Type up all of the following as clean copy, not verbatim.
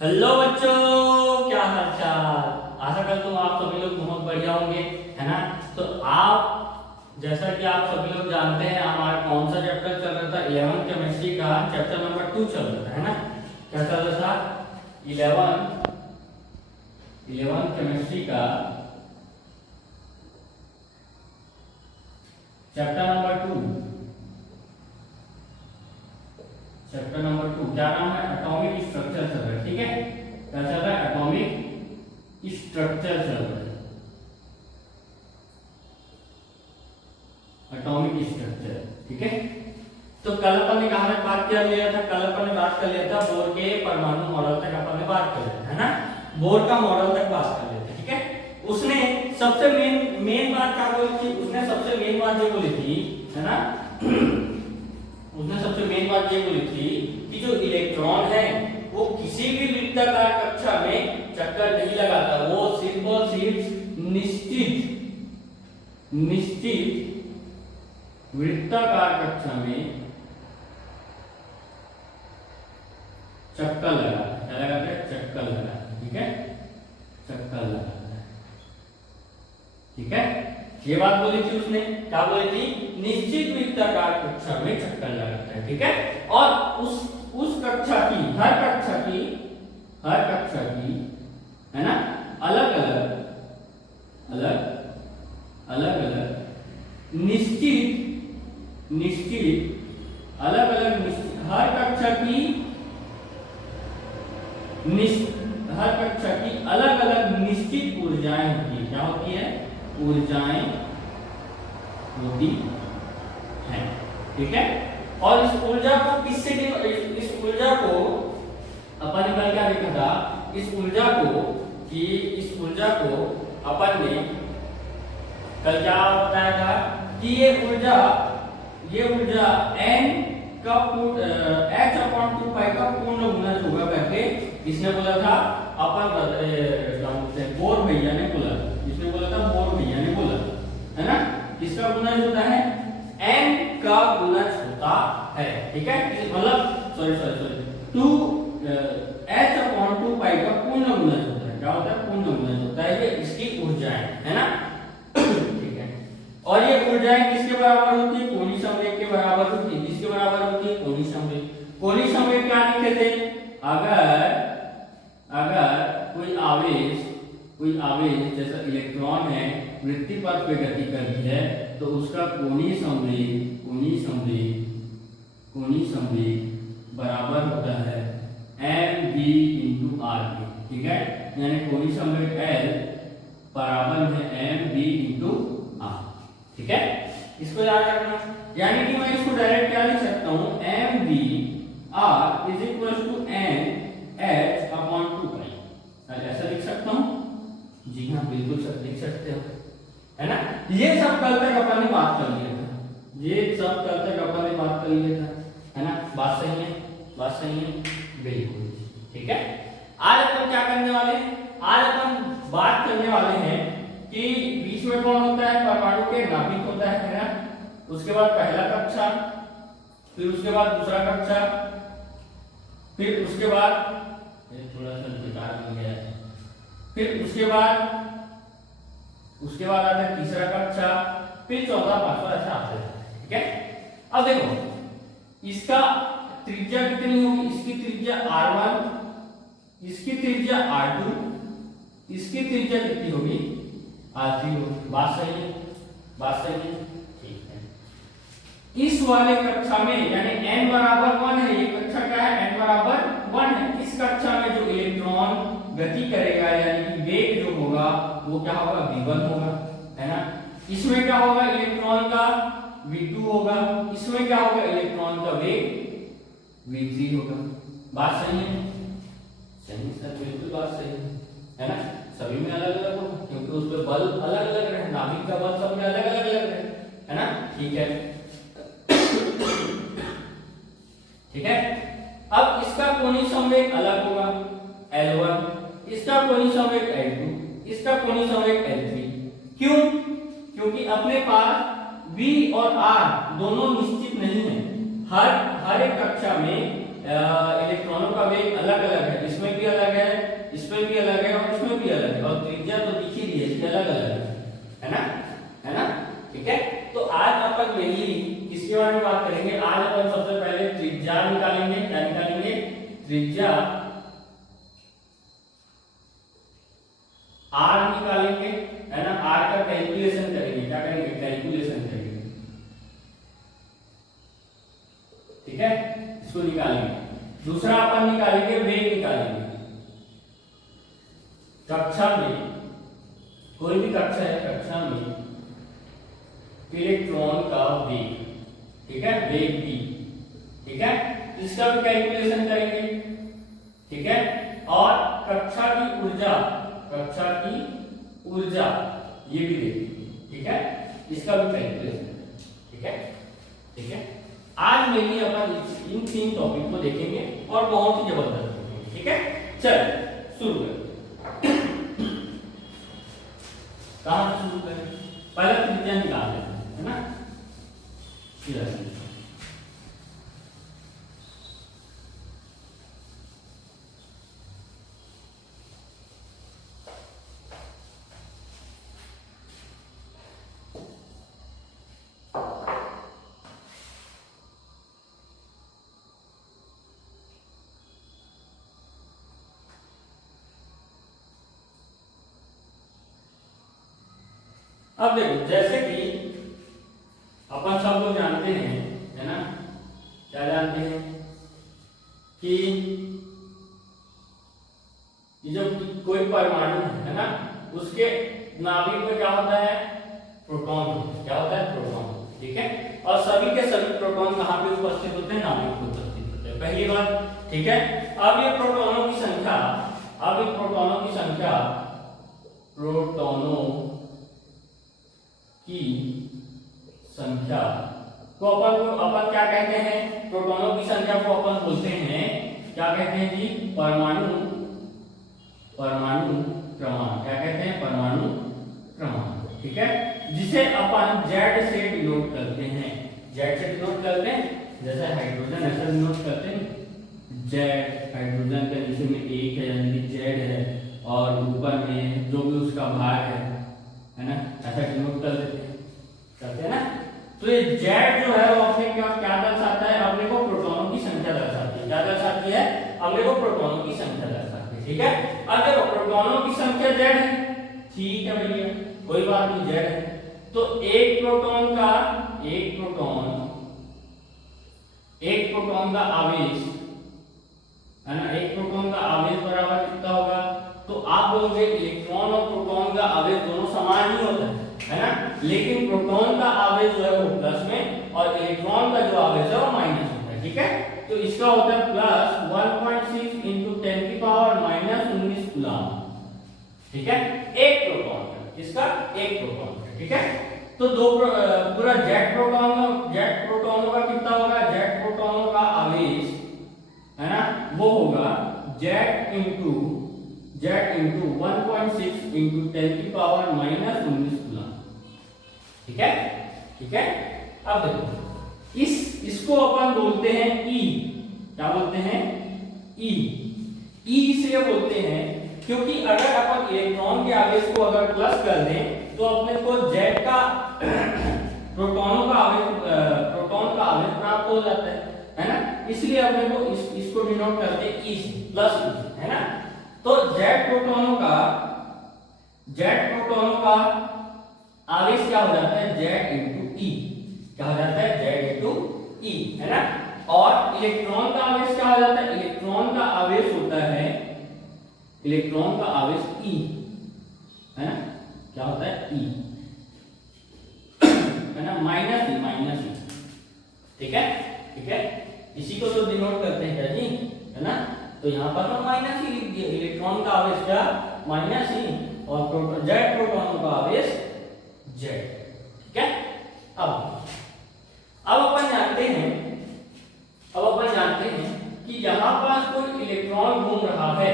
Hello बच्चों, क्या हाल चाल। आशा करता हूँ आप सभी लोग बहुत बढ़िया होंगे, है ना। तो आप जैसा कि आप सभी लोग जानते हैं हमारा कौन सा चैप्टर चल रहा था, 11th केमिस्ट्री का चैप्टर नंबर 2 चल रहा था, है ना। क्या चल रहा था? 11th केमिस्ट्री का चैप्टर नंबर 2 क्या नाम है? एटॉमिक स्ट्रक्चर चल रहा है, ठीक है। क्या चल रहा है? एटॉमिक स्ट्रक्चर चल रहा है। एटॉमिक स्ट्रक्चर, ठीक है। तो कल अपन ने कहा बात कर लिया था, कल अपन ने बात कर लिया था बोर के परमाणु मॉडल तक अपन ने बात कर लिया था, है ना। बोर का मॉडल तक बात कर लिया था, ठीक है। उसने सबसे मेन बात क्या बोली थी? उसने सबसे मेन बात ये बोली थी, है ना। उसने सबसे मेन बात ये बोली थी कि जो इलेक्ट्रॉन है वो किसी भी वृत्ताकार कक्षा में चक्कर नहीं लगाता, वो सिर्फ और सिर्फ निश्चित वृत्ताकार कक्षा में चक्कर लगाता है। क्या लगाता है? चक्कर लगाता है, ठीक है। चक्कर लगाता है, ठीक है। ये बात बोली थी उसने, क्या बोली थी? निश्चित वृत्ताकार कक्षा में चक्कर लगाता है, ठीक है। और उस कक्षा की हर कक्षा की है ना अलग अलग निश्चित हर कक्षा की अलग अलग निश्चित ऊर्जाएं होती है। क्या होती है? ऊर्जाएं होती है, ठीक है। और इस ऊर्जा को इस ऊर्जा को अपन ने कल क्या देखा था? इस ऊर्जा को अपन ने कल क्या बताया था कि ये ऊर्जा n का h/2 पाई का पूर्ण गुणज होगा करके इसने बोला था। बोर भैया ने बोला, इसने बोला था, बोर भैया ने बोला, है ना। किसका गुणज होता है? n का गुणज होता है, ठीक है। मतलब सॉरी 2h/2 पाई का पूर्ण गुणज होता है। क्या होता है? पूर्ण गुणज होता है। ये इसकी ऊर्जाएं, है ना। ठीक है। और ये ऊर्जाएं किसके बराबर होती है? कोणीय संवेग के बराबर होती है। किसके बराबर होती है? कोणीय संवेग। कोणीय संवेग क्या लिखे थे? अगर कोई आवेश जैसा इलेक्ट्रॉन है वृत्तीय पथ पे गति कर रही है तो उसका कोणीय संवेग बराबर होता है mv × r, ठीक है। यानी कोणीय संवेग L बराबर है mv × r, ठीक है। इसको याद रखना। यानी कि मैं इसको डायरेक्ट क्या लिख सकता हूं? mv r n h/2 पाई। ऐसा लिख सकता हूं? जी हाँ, बिल्कुल सब लिख सकते हो, है ना। ये सब कल तक अपन ने बात कर लिया था, है ना। बात सही है, बिल्कुल, ठीक है। आज अपन क्या करने वाले हैं? आज अपन बात करने वाले हैं कि बीच में कौन होता है? परमाणु के नाभिक होता है ना। उसके बाद पहला कक्षा, फिर उसके बाद दूसरा कक्षा, फिर उसके बाद थोड़ा सा बेकार हो गया है, फिर उसके बाद आता है तीसरा कक्षा, फिर चौथा, पांचवा, ऐसा आता है, ठीक है। अब देखो इसका त्रिज्या कितनी होगी? इसकी त्रिज्या r1, इसकी त्रिज्या r2, इसकी त्रिज्या कितनी होगी? r3 होगी। बात सही है, ठीक है। इस वाले कक्षा में यानी n बराबर 1 है, ये कक्षा क्या है? n बराबर 1 है। इस कक्षा में जो इलेक्ट्रॉन गति करेगा यानी कि वेग जो होगा वो क्या होगा? v1 होगा, है ना। इसमें क्या होगा? इलेक्ट्रॉन का v2 होगा। इसमें क्या होगा? इलेक्ट्रॉन का वेग v3 होगा। बात सही है? सही सर, बिल्कुल बात सही है ना। सभी में अलग अलग होगा क्योंकि उस पर बल अलग अलग रहे, नाभिक का बल सब में अलग अलग रहे, है ना। ठीक है, ठीक है। अब इसका कोणीय संवेग अलग होगा L1, इसका कोणीय संवेग L2, इसका कोणीय संवेग L3। क्यों? क्योंकि अपने पास V और R दोनों निश्चित नहीं है। हर एक कक्षा में इलेक्ट्रॉनों का वेग अलग अलग है। इसमें भी अलग आर निकालेंगे, है ना, आर का कैलकुलेशन करेंगे, क्या करेंगे, कैलकुलेशन करेंगे, ठीक है, इसको निकालेंगे। दूसरा अपन निकालेंगे वेग निकालेंगे। कक्षा में, कोई भी कक्षा है, कक्षा में इलेक्ट्रॉन का वेग, ठीक है, वेग v, ठीक है, इसका भी कैलकुलेशन करेंगे, ठीक है, और कक्षा की ऊर्जा, कक्षा की ऊर्जा ये भी देखेंगे, ठीक है, इसका भी कैलकुलेशन, ठीक है, ठीक है। आज मेनली अपन इन 3 टॉपिक को देखेंगे और बहुत ही जबरदस्त देखेंगे, ठीक है। चल शुरू करें। कहां से शुरू करें? पहले त्रिज्या निकाल लेते हैं, है ना, अब देखो, जैसे कि अपन सब लोग जानते हैं, है ना, क्या जानते हैं कि ये जो कोई परमाणु है ना, उसके नाभिक में क्या होता है, प्रोटॉन, क्या होता है, प्रोटॉन, ठीक है, और सभी के सभी प्रोटॉन कहाँ पे उपस्थित होते हैं, नाभिक में उपस्थित होते हैं, पहली बात, ठीक है। अब ये प्रोटॉनों की संख्या, अब इन प्रोटॉनों की संख्या, प्रोटॉनों की संख्या को अपन क्या कहते हैं, प्रोटॉनों की संख्या को अपन बोलते हैं, क्या कहते हैं जी, परमाणु, परमाणु क्रमांक, क्या कहते हैं, परमाणु क्रमांक, ठीक है, जिसे अपन Z से डिनोट करते हैं, Z से डिनोट करते हैं, जैसे हाइड्रोजन ऐसा डिनोट करते हैं, Z, हाइड्रोजन के नीचे में 1 है यानी कि Z है, और ऊपर में जो भी उसका भाग है ना, ऐसा डिनोट कर देते हैं, करते हैं ना। तो ये Z जो है वो अपने क्या दर्शाता है, अपने को प्रोटॉनों की संख्या दर्शाती है, क्या दर्शाती है, अपने को प्रोटॉनों की संख्या दर्शाती है, ठीक है। अब देखो प्रोटॉनों की संख्या Z है, ठीक है भैया, कोई बात नहीं, Z है, तो एक प्रोटॉन का, एक प्रोटॉन का आवेश, है ना, एक प्रोटॉन का आवेश बराबर कितना होगा, तो आप बोलोगे इलेक्ट्रॉन और प्रोटॉन का आवेश दोनों समान ही होता है ना, लेकिन प्रोटॉन का आवेश जो है वो प्लस में और इलेक्ट्रॉन का जो आवेश है वो माइनस होता है, ठीक है। तो इसका होता है प्लस 1.6 into 10 की पावर माइनस 19 कूलम, ठीक है, एक प्रोटॉन का, किसका, एक प्रोटॉन का, ठीक है। तो दो पूरा जेड प्रोटॉनों का कितना होगा, जेड प्रोटॉनों का आवेश, है ना, वो होगा जेड इंटू 1.6 into 10 की पावर माइनस 19 कूलम, ठीक है, ठीक है। अब देखो इसको अपन बोलते हैं E, क्या बोलते हैं, E, E इसलिए बोलते हैं क्योंकि अगर अपन इलेक्ट्रॉन के आवेश को अगर प्लस कर दें तो अपने को Z का प्रोटॉन का आवेश प्राप्त हो जाता है ना, इसलिए अपने को इसको डिनोट करते हैं E से, प्लस E, है ना। तो Z प्रोटॉनों का आवेश क्या हो जाता है, Z इंटू E, क्या हो जाता है, Z इंटू E, है ना। और इलेक्ट्रॉन का आवेश क्या हो जाता है, इलेक्ट्रॉन का आवेश होता है, इलेक्ट्रॉन का आवेश E, है ना, क्या होता है, E, है ना, माइनस E, ठीक है, ठीक है। इसी को तो डिनोट करते हैं क्या जी, है ना। तो यहाँ पर तो माइनस ही लिख दिया, इलेक्ट्रॉन का आवेश क्या, माइनस ही, और जेड प्रोटॉन का आवेश जेड, ठीक है। अब अपन जानते हैं कि यहाँ पास कोई इलेक्ट्रॉन घूम रहा है,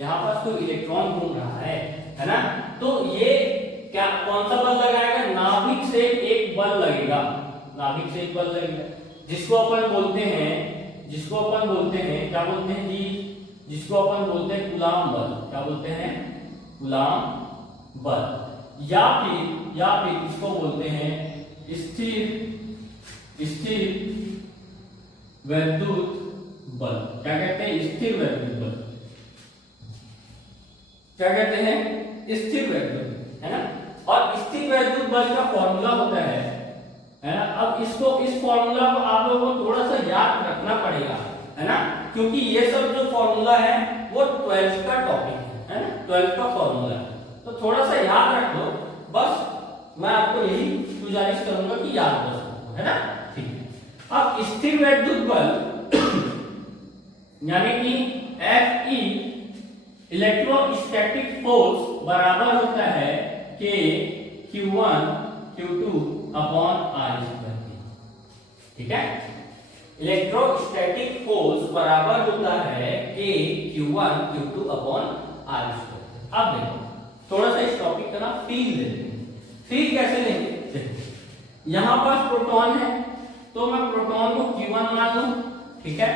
यहाँ पास कोई इलेक्ट्रॉन घूम रहा है ना। तो ये क्या, कौन सा बल लगाएगा, नाभिक से एक बल लगेगा, नाभिक से एक बल लगेगा, जिसको अपन बोलते हैं क्या बोलते हैं जी, जिसको अपन बोलते हैं कूलॉम बल, क्या बोलते हैं, कूलॉम बल, या फिर इसको बोलते हैं स्थिर वैद्युत बल, क्या कहते हैं, स्थिर वैद्युत बल, क्या कहते हैं, स्थिर वैद्युत, है ना। और स्थिर वैद्युत बल का फॉर्मूला होता है ना। अब इसको, इस फॉर्मूला को आप लोगों को थोड़ा सा याद रखना पड़ेगा, है ना, क्योंकि ये सब जो फॉर्मूला है वो 12th का टॉपिक है ना, 12th का फॉर्मूला है, तो थोड़ा सा याद रख लो बस। मैं आपको यही गुजारिश करूंगा कि याद कर सको, है ना, ठीक है। अब स्थिर वैद्युत बल यानी कि Fe इलेक्ट्रोस्टैटिक फोर्स बराबर होता है K Q1 Q2 upon R², ठीक है। इलेक्ट्रोस्टैटिक फोर्स बराबर होता है K Q1 Q2 upon R²। अब देखो थोड़ा सा इस टॉपिक का ना फील लेते हैं। फील कैसे लेंगे, यहां पास प्रोटॉन है तो मैं प्रोटॉन को Q1 मान लूं, ठीक है,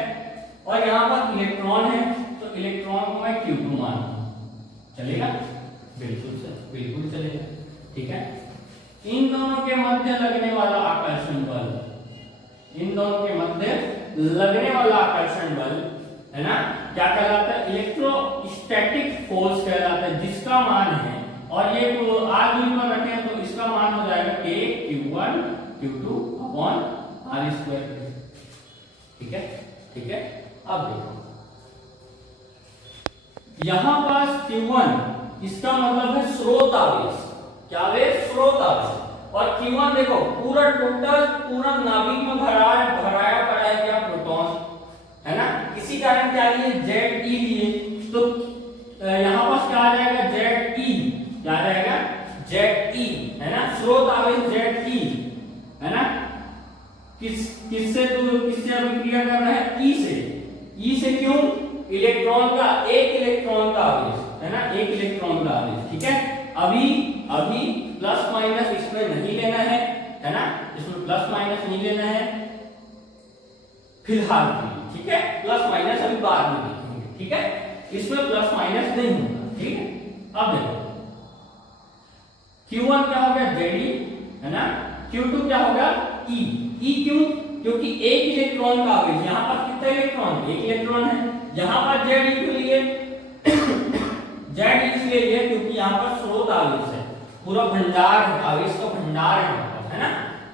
और यहां पर इलेक्ट्रॉन है तो इलेक्ट्रॉन को मैं Q2 मान लूं, चलेगा? बिल्कुल चलेगा, ठीक है। इन दोनों के मध्य लगने वाला आकर्षण बल, इन दोनों के मध्य लगने वाला आकर्षण बल, है ना, क्या कहलाता है? इलेक्ट्रोस्टैटिक फोर्स कहलाता है, जिसका मान है, और ये r दूरी पर रखे हैं तो इसका मान हो जाएगा K Q1 Q2 upon R², ठीक है, ठीक है। अब देखो यहां पास Q1 इसका मतलब है स्रोत आवेश, क्या आवेश? स्रोत आवेश। और Q1 देखो पूरा टोटल पूरा नाभिक में भराया पड़ा है क्या? प्रोटॉन, है ना। इसी कारण क्या लिए? Ze लिए, तो यहां पास क्या आ जाएगा? Ze, क्या आ जाएगा? Ze, है ना, स्रोत आवेश Ze, है ना। किससे अभिक्रिया कर रहा है? E से क्यों? इलेक्ट्रॉन का, एक इलेक्ट्रॉन का आवेश, है ना, एक इलेक्ट्रॉन का आवेश, ठीक है। अभी प्लस माइनस इसमें नहीं लेना है ना, इसमें प्लस माइनस नहीं लेना है फिलहाल के लिए, ठीक है। प्लस माइनस अभी बाद में देखेंगे, ठीक है, इसमें प्लस माइनस नहीं होगा, ठीक है। अब देखो Q1 क्या हो गया? Ze, है ना। Q2 क्या होगा? E क्यों? क्योंकि एक इलेक्ट्रॉन का आवेश, यहां पर कितना इलेक्ट्रॉन? एक इलेक्ट्रॉन है। यहां पर Z क्यों लिए? Z इसलिए लिए क्योंकि यहां पर स्रोत आवेश है, पूरा भंडार है, आवेश का भंडार है ना,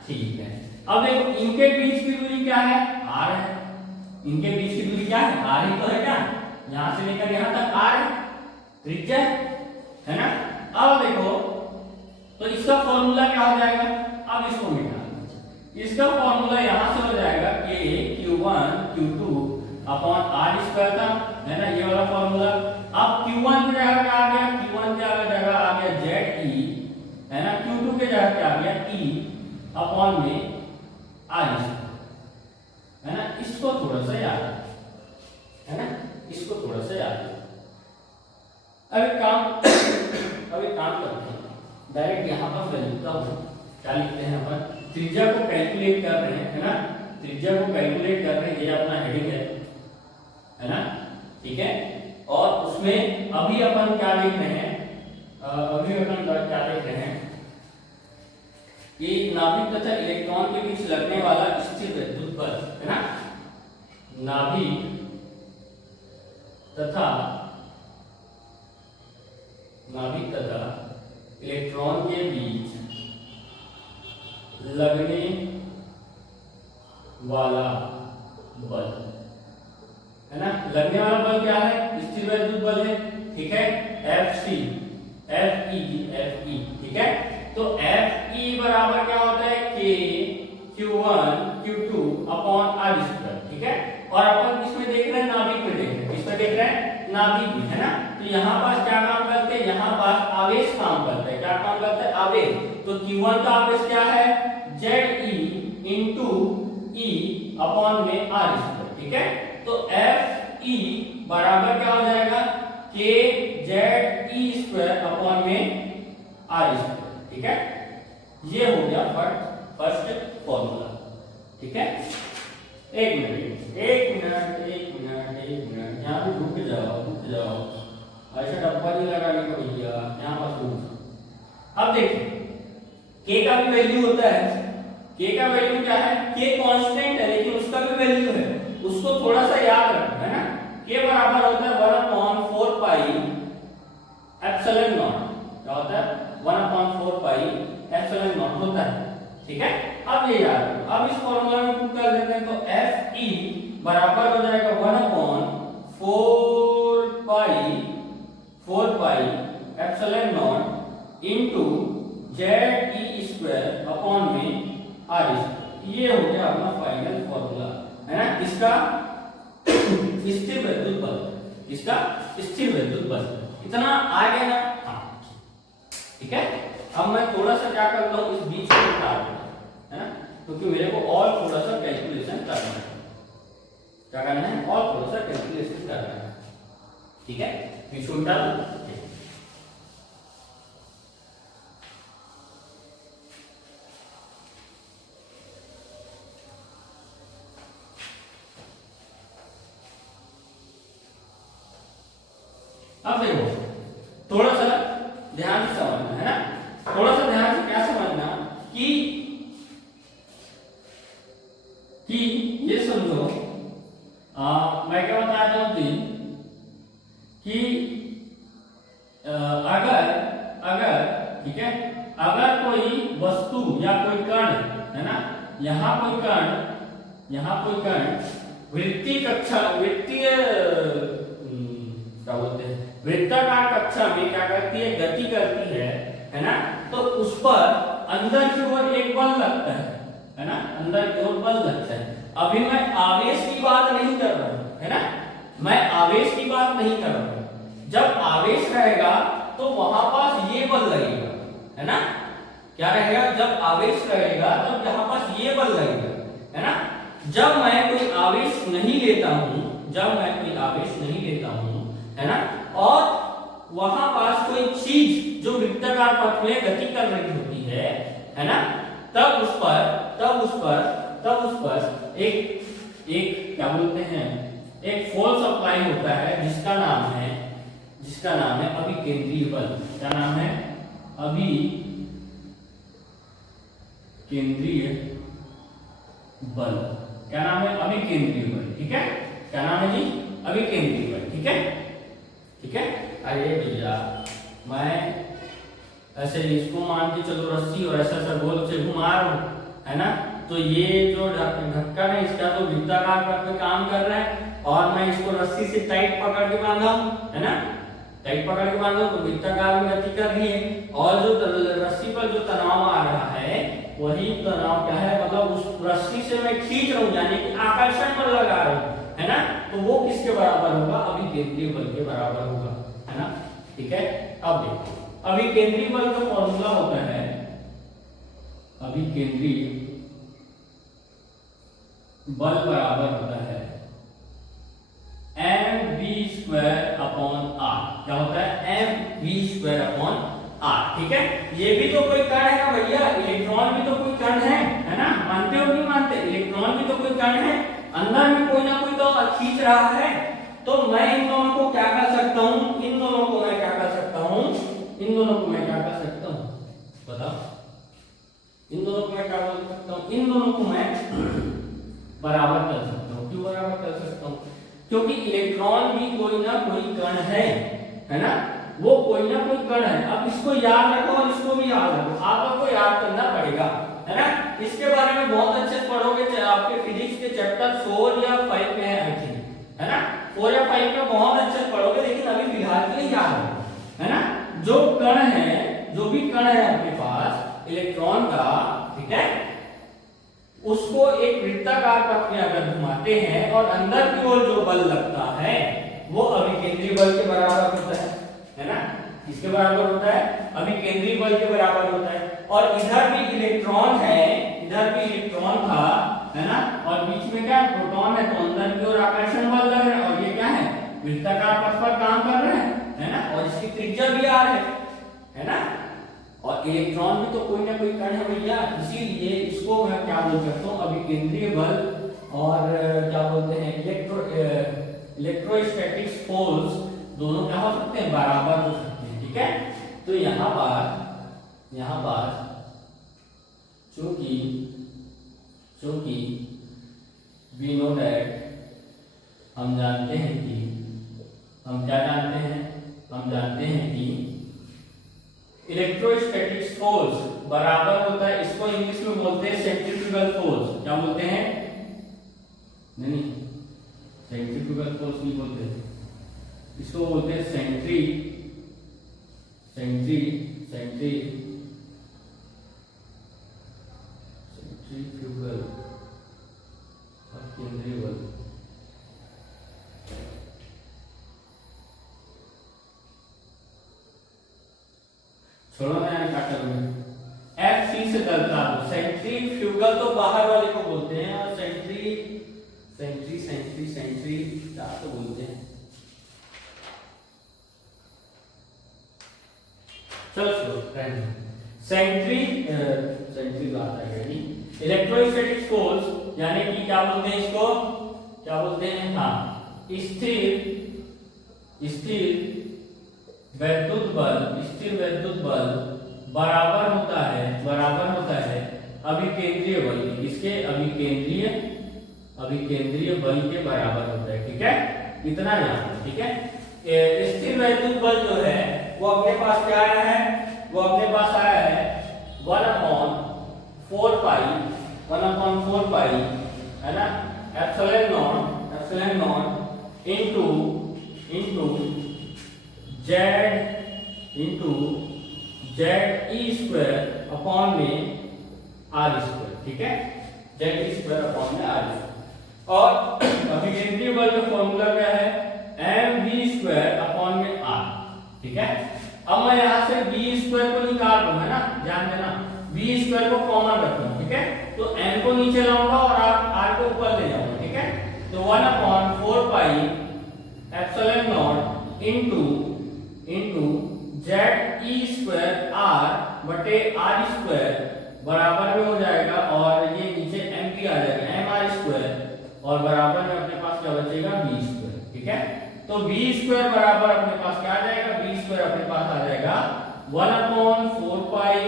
ठीक है। अब देखो इनके बीच की दूरी क्या है? R है। इनके बीच की दूरी क्या है? R ही तो है, क्या? यहां से लेकर यहां तक R है, त्रिज्या है ना। अब देखो तो इसका फॉर्मूला क्या हो जाएगा? अब इसको मिटा, इसका फॉर्मूला यहां से हो जाएगा K Q1 Q2 upon R² था, है ना, ये वाला फॉर्मूला। अब Q1 की जगह क्या आ गया? Q1 की जगह आ गया Ze, है ना। Q2 के जगह क्या आ गया? E अपॉन में R², है ना। इसको थोड़ा सा याद है ना, इसको थोड़ा सा याद। अब काम करते हैं, डायरेक्ट यहां पर मैं लिखता हूं, क्या लिखते हैं अपन? त्रिज्या को कैलकुलेट कर रहे हैं, है ना, त्रिज्या को कैलकुलेट कर रहे हैं, ये अपना हेडिंग है ना, ठीक है। और उसमें अभी अपन क्या लिख रहे हैं? अभी अपन क्या लिख रहे हैं कि नाभिक तथा इलेक्ट्रॉन के बीच लगने वाला स्थिर वैद्युत बल, है ना, नाभिक तथा इलेक्ट्रॉन के बीच लगने वाला बल, है ना। लगने वाला बल क्या है? स्थिर वैद्युत बल है, ठीक है। Fe, ठीक है। तो Fe बराबर क्या होता है? K Q1 Q2 upon R², ठीक है। और अपन किसमें देख रहे हैं? नाभिक में देख रहे हैं। किसमें देख रहे हैं? नाभिक में, है ना। तो यहाँ पास क्या काम करते हैं? यहाँ पास आवेश काम करता है। क्या काम करता है? आवेश। तो Q1 का आवेश क्या है? Ze into E अपॉन में R², ठीक है। तो Fe बराबर क्या हो जाएगा? K Ze² अपॉन में R², ठीक है। ये हो गया फर्स्ट फॉर्मूला, ठीक है। एक मिनट यहाँ पे रुक जाओ, ऐसा डब्बा नहीं लगाने का भैया, यहाँ पर रुक। अब देखिए K का भी वैल्यू होता है। K का वैल्यू क्या है? K कांस्टेंट है लेकिन उसका भी वैल्यू है, उसको थोड़ा सा याद रखना, है ना। K बराबर होता है 1/4 पाई एप्सिलॉन नॉट, ठीक है। अब ये याद रखो, अब इस फॉर्मूला में पुट कर देते हैं तो एफ ई बराबर हो जाएगा 1/4 pi epsilon not into Z e square upon में आर स्क्वायर। ये हो गया अपना फाइनल फॉर्मूला, है ना, इसका स्थिर वैद्युत बल, इसका स्थिर वैद्युत बल। इतना आ गया ना, हाँ ठीक है। अब मैं थोड़ा सा क्या करता हूँ, इस बीच में उठा दूंगा, है ना, क्योंकि मेरे को और थोड़ा सा कैलकुलेशन करना है। क्या करना है, और थोड़ा सा कैलकुलेशन करना है, ठीक है। बीच में उठा दो। अब देखो थोड़ा सा ध्यान से समझना, है ना, थोड़ा सा ध्यान से क्या समझना कि ये समझो, मैं क्या बता रहा हूं कि अगर ठीक है, अगर कोई वस्तु या कोई कण, है ना, यहाँ कोई कण वृत्तीय क्या बोलते हैं, वृत्ताकार कक्षा में क्या करती है, गति करती है ना, तो उस पर अंदर की ओर एक बल लगता है ना, अंदर की ओर बल लगता है। अभी मैं आवेश की बात नहीं कर रहा हूं, है ना, मैं आवेश की बात नहीं कर रहा हूं। जब आवेश रहेगा तो वहां पास ये बल लगेगा, है ना, क्या रहेगा, जब आवेश रहेगा तब यहां पास ये बल लगेगा, है ना। जब मैं कोई आवेश नहीं लेता हूं, है ना, और वहां पास कोई चीज जो वृत्ताकार पथ में गति कर रही होती है ना, तब उस पर एक क्या बोलते हैं, एक फोर्स अप्लाई होता है जिसका नाम है अभिकेंद्रीय बल। क्या नाम है, अभिकेंद्रीय बल। क्या नाम है, अभिकेंद्रीय बल, ठीक है। क्या नाम है जी, अभिकेंद्रीय बल, ठीक है, ठीक है। अरे भैया मैं ऐसे इसको मान के चलो रस्सी और ऐसा गोल से घुमा रहा हूं, है ना, तो ये जो ढक्कन है इसका तो वृत्ताकार पथ में काम कर रहा है, और मैं इसको रस्सी से टाइट पकड़ के बांधा हूं, है ना, टाइट पकड़ के बांधा तो वृत्ताकार में गति कर रही है, और जो रस्सी पर जो तनाव आ रहा है वही तनाव क्या है, मतलब उस रस्सी से मैं खींच रहा हूं, यानी कि आकर्षण बल लगा रहा हूं, है ना, तो वो किसके बराबर होगा, अभिकेंद्रीय बल के बराबर होगा, है ना, ठीक है। अब देखो अभिकेंद्रीय बल का फॉर्मूला होता है, अभिकेंद्रीय बल बराबर होता है mv² अपॉन r। क्या होता है, mv² अपॉन r, ठीक है। ये भी तो कोई कण है ना भैया, इलेक्ट्रॉन भी तो कोई कण है ना, मानते हो नहीं मानते, इलेक्ट्रॉन भी तो कोई कण है, अंदर में कोई ना कोई तो खींच रहा है। तो मैं इन दोनों को क्या कर सकता हूं, इन दोनों को मैं क्या कर सकता हूं, बताओ, इन दोनों को मैं क्या बोल सकता हूं, इन दोनों को मैं बराबर कर सकता हूं। क्यों बराबर कर सकता हूं, क्योंकि इलेक्ट्रॉन भी कोई ना कोई कण है ना, वो कोई ना कोई कण है। अब इसको याद रखो और इसको भी याद रखो, आप लोग को याद करना पड़ेगा, है ना। इसके बारे में बहुत अच्छे से पढ़ोगे, आपके फिजिक्स के चैप्टर 4 या 5 में है आई थिंक, है ना, 4 या 5 में बहुत अच्छे से पढ़ोगे, लेकिन अभी फिलहाल के लिए याद रखो, है ना। जो कण है, जो भी कण है अपने पास इलेक्ट्रॉन का, ठीक है, उसको एक वृत्ताकार पथ में अगर घुमाते हैं और अंदर की ओर जो बल लगता है वो अभिकेंद्रीय बल के बराबर होता है ना, इसके बराबर होता है, अभिकेंद्रीय बल के बराबर होता है। और इधर भी इलेक्ट्रॉन है, इधर भी इलेक्ट्रॉन था, है ना, और बीच में क्या प्रोटॉन है, तो अंदर की ओर आकर्षण बल लग रहा है, और ये क्या है, वृत्ताकार पथ पर काम कर रहे हैं, है ना, और इसकी त्रिज्या भी r है ना। और इलेक्ट्रॉन भी तो कोई ना कोई कण है भैया, इसीलिए इसको मैं क्या बोल सकता हूँ, अभिकेंद्रीय बल और क्या बोलते हैं, इलेक्ट्रोस्टैटिक्स फोर्स दोनों क्या हो सकते हैं, बराबर हो सकते हैं, ठीक है। तो यहाँ पर चूंकि वी नो दैट, हम जानते हैं कि, हम क्या जानते हैं, हम जानते हैं कि इलेक्ट्रोस्टैटिक्स फोर्स बराबर होता है, इसको इंग्लिश में बोलते हैं सेंट्रीफ्यूगल फोर्स। क्या बोलते हैं? नहीं, सेंट्रीफ्यूगल फोर्स नहीं बोलते, इसको बोलते हैं सेंट्रीफ्यूगल और केंद्रीय बल। छोड़ो ना यार, क्या करूंगा। एफ सी से डरता हूं। सेंट्रीफ्यूगल तो बाहर वाले को बोलते हैं, और सेंट्री क्या तो बोलते हैं। चलो सेंट्री बात है इलेक्ट्रोस्टैटिक फोर्स, यानी कि क्या बोलते हैं इसको, क्या बोलते हैं, हाँ, स्थिर वैद्युत बल बराबर होता है अभिकेंद्रीय बल, इसके अभिकेंद्रीय बल के बराबर होता है। ठीक है, इतना याद है। ठीक है, स्थिर वैद्युत बल जो है वो अपने पास क्या आया है, 1/4 पाई है ना, epsilon not into ZE square upon में R स्क्वायर। ठीक है, ZE स्क्वायर अपॉन में R स्क्वायर। और अभिकेंद्रीय बल का फॉर्मूला क्या है, mv स्क्वायर अपॉन में R। ठीक है, अब मैं यहां से v स्क्वायर को निकाल दूं, है ना, ध्यान देना, v स्क्वायर को कॉमन रखूं। ठीक है, तो m को नीचे लाऊंगा और r को ऊपर ले जाऊंगा। ठीक है, तो 1/4 pi epsilon not into ZE square R बटे R स्क्वायर बराबर में हो जाएगा, और ये नीचे m भी आ जाएगा, mr स्क्वायर, और बराबर में अपने पास क्या बचेगा, v स्क्वायर। ठीक है, तो v स्क्वायर बराबर अपने पास क्या आ जाएगा, v स्क्वायर अपने पास आ जाएगा 1/4 पाई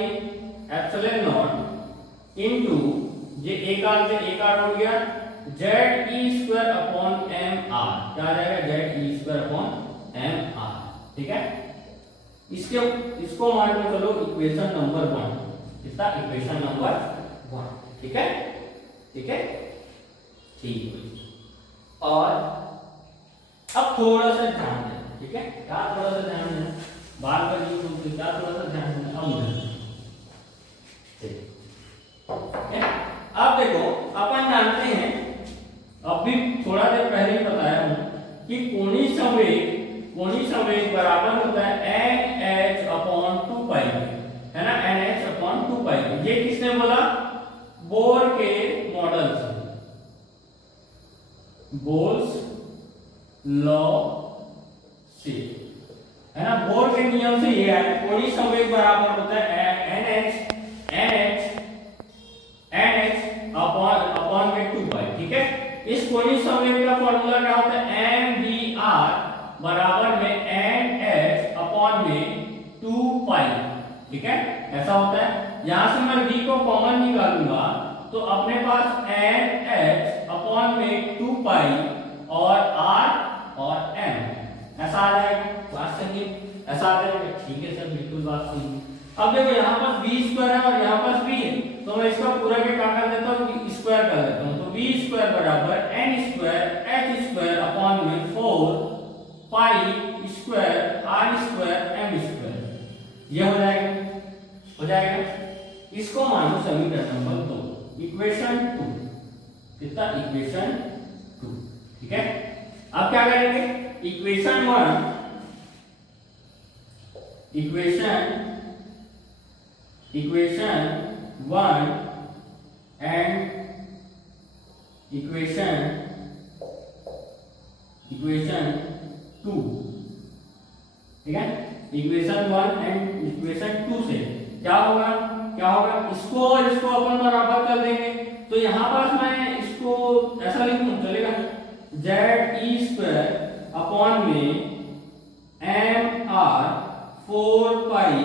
एप्सिलॉन नॉट इनटू, ये एक आर से एक आर हो गया, ZE स्क्वायर अपॉन mr, क्या आ जाएगा, ZE स्क्वायर अपॉन mr। ठीक है, इसको मान लो, चलो इक्वेशन नंबर 1, कितना, इक्वेशन नंबर 1। ठीक है, ठीक है, ठीक। और अब थोड़ा सा ध्यान देना। ठीक है, क्या थोड़ा सा ध्यान देना, बार बार यूट्यूब पे क्या थोड़ा सा ध्यान देना। अब देखो, अपन जानते हैं, अभी थोड़ा देर पहले ही बताया हूं कि कोणीय संवेग बराबर होता है NH/2 पाई, है ना, NH/2 पाई। ये किसने बोला, बोर के मॉडल से, बोर्स लॉ से, है ना, बोर के नियम से ये है, कोणीय संवेग बराबर होता है NH/2 पाई। ठीक है, इस कोणीय संवेग का फॉर्मूला क्या होता है, mvr बराबर में NH/2 पाई। ठीक है, ऐसा होता है। यहां से मैं v को कॉमन निकालूंगा तो अपने पास NH/2 पाई और r और m ऐसा आ जाएगा। बात सही है, ऐसा आ जाएगा। ठीक है सर, बिल्कुल बात सही। अब देखो, यहाँ पास v स्क्वायर है और यहाँ पास v है, तो मैं इसका पूरा के क्या कर देता हूँ, स्क्वायर कर देता हूँ। तो v स्क्वायर बराबर n square h square upon में 4 pi square r square m square, ये हो जाएगा। इसको मानो समीकरण नंबर 2, इक्वेशन 2, कितना, इक्वेशन 2। ठीक है, अब क्या करेंगे, इक्वेशन 1 एंड इक्वेशन 2। ठीक है, इक्वेशन 1 एंड इक्वेशन 2 से क्या होगा, इसको और इसको अपन बराबर कर देंगे। तो यहां पास मैं इसको ऐसा लिखूं, चलेगा, ZE स्क्वायर अपॉन में mr 4 पाई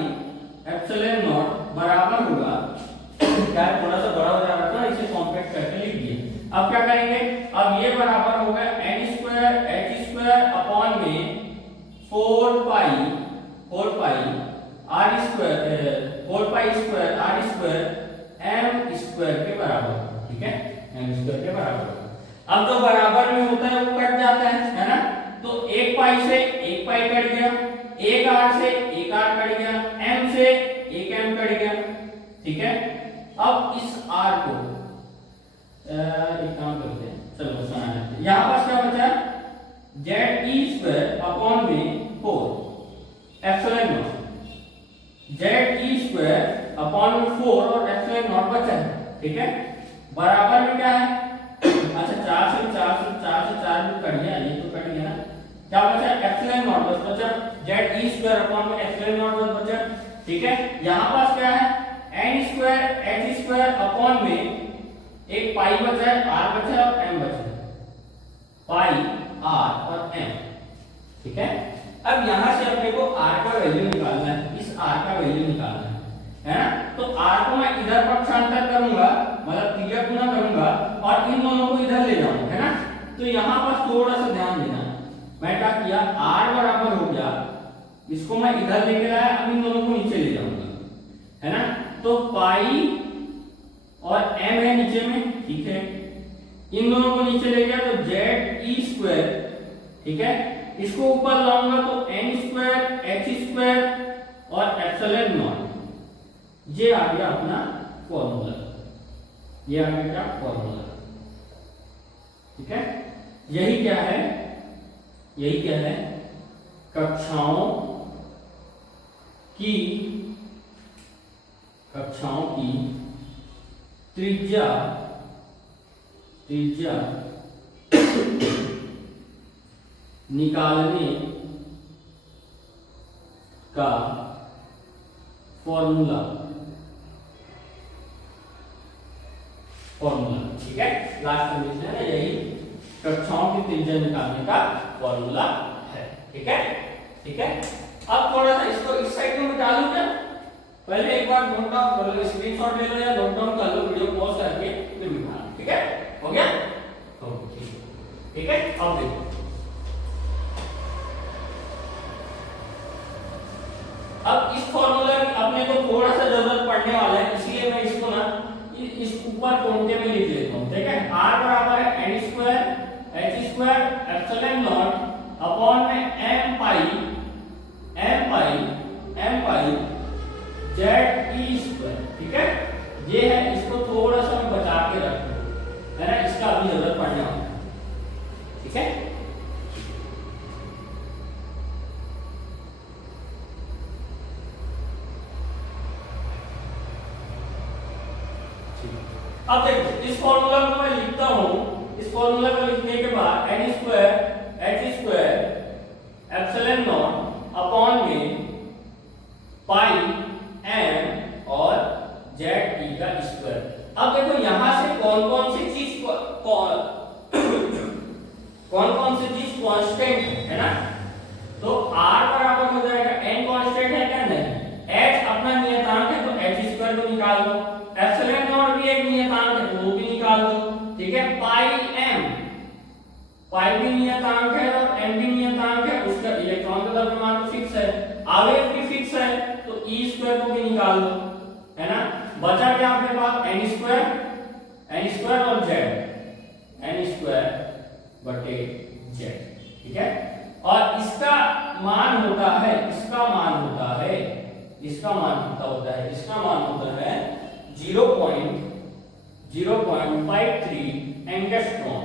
एप्सिलॉन नॉट बराबर होगा, क्या थोड़ा सा बड़ा हो जा रहा था, इसे कॉम्पैक्ट करके लिख दिया। अब क्या करेंगे, अब ये बराबर होगा n square h square upon में 4 pi R square 4 pi square R square M square के बराबर, ठीक है, एम स्क्वायर के बराबर। अब जो बराबर में होता है वो कट जाता है ना, तो एक पाई से एक पाई कट गया, एक आर से एक आर कट गया, एम से एक एम कट गया, ठीक है। अब इस आर को एक काम करते हैं, चलो बनाते हैं। यहां पास क्या बचा, जेड ई स्क्वायर अपॉन में 4 epsilon not, Z e square upon में 4 और एप्सिलॉन नॉट बचा है, ठीक है। बराबर में क्या है, अच्छा 4 से 4 भी कट गया, ये तो कट गया ना, क्या बचा, एप्सिलॉन नॉट बस बचा, जेड ई स्क्वायर अपॉन में एप्सिलॉन नॉट बस बचा, ठीक है। यहां पास क्या है, n square h square upon में एक पाई बचा है, आर बचा है और एम बचा है, पाई आर और एम, ठीक है। अब यहां से अपने को आर का वैल्यू निकालना है, इस आर का वैल्यू निकालना है ना, तो आर को मैं इधर पक्षांतर करूंगा, मतलब त्रिज्या गुना करूंगा और इन दोनों को इधर ले जाऊंगा, है ना। तो यहां पर थोड़ा सा ध्यान देना, मैं क्या किया, आर बराबर हो गया, इसको मैं इधर लेके आया, अब इन दोनों को नीचे ले जाऊंगा, है ना। तो पाई और एम है नीचे में, ठीक है, इन दोनों को नीचे ले गया तो जेड ई स्क्वायर, ठीक है, इसको ऊपर लाऊंगा तो एन स्क्वायर एच स्क्वायर और एप्सिलॉन नॉट, ये आ गया अपना फॉर्मूला, ये आ गया क्या फॉर्मूला, ठीक है। यही क्या है, यही क्या है, कक्षाओं की त्रिज्या निकालने का फॉर्मूला, ठीक है। लास्ट में है ना, यही कक्षाओं की त्रिज्या निकालने का फॉर्मूला है, ठीक है, ठीक है। अब थोड़ा सा इसको इस साइड में मिटा लूं क्या, पहले एक बार नोट डाउन कर लो, स्क्रीनशॉट ले लो या नोट डाउन कर लो, वीडियो पॉज करके फिर मिटा, ठीक है, हो गया, ओके, ठीक है। अब देखो, अब इस फॉर्मूला की अपने को थोड़ा सा जरूरत पड़ने वाला है, इसलिए मैं इसको ना इस ऊपर कोने में लिख लेता हूं, ठीक है। r बराबर है n square h square epsilon not upon में m पाई जेड ई स्क्वायर, ठीक है। ये है, इसको थोड़ा सा मैं बचा के रखूं, है ना, इसका अभी जरूरत पड़ने वाला है, ठीक है। अब देखो, इस फॉर्मूला को मैं लिखता हूं, इस फॉर्मूला को लिखने के बाद n square h square epsilon not upon में पाई m और जेड ई का स्क्वायर। अब देखो यहां से कौन कौन सी चीज कांस्टेंट है ना, तो r बराबर हो जाएगा, n कांस्टेंट है क्या, नहीं, h अपना नियतांक है तो h स्क्वायर को निकाल दो, एप्सिलॉन नॉट भी एक नियतांक है तो वो भी निकाल दो, ठीक है। पाई भी नियतांक है और m भी नियतांक है, उसका इलेक्ट्रॉन का द्रव्यमान तो फिक्स है, आवेश भी फिक्स है, तो e स्क्वायर को भी निकाल दो, है ना। बचा क्या अपने पास, n स्क्वायर और z, n स्क्वायर बटे z, ठीक है। और इसका मान होता है, इसका मान होता है 0.053 एंगस्ट्रॉम,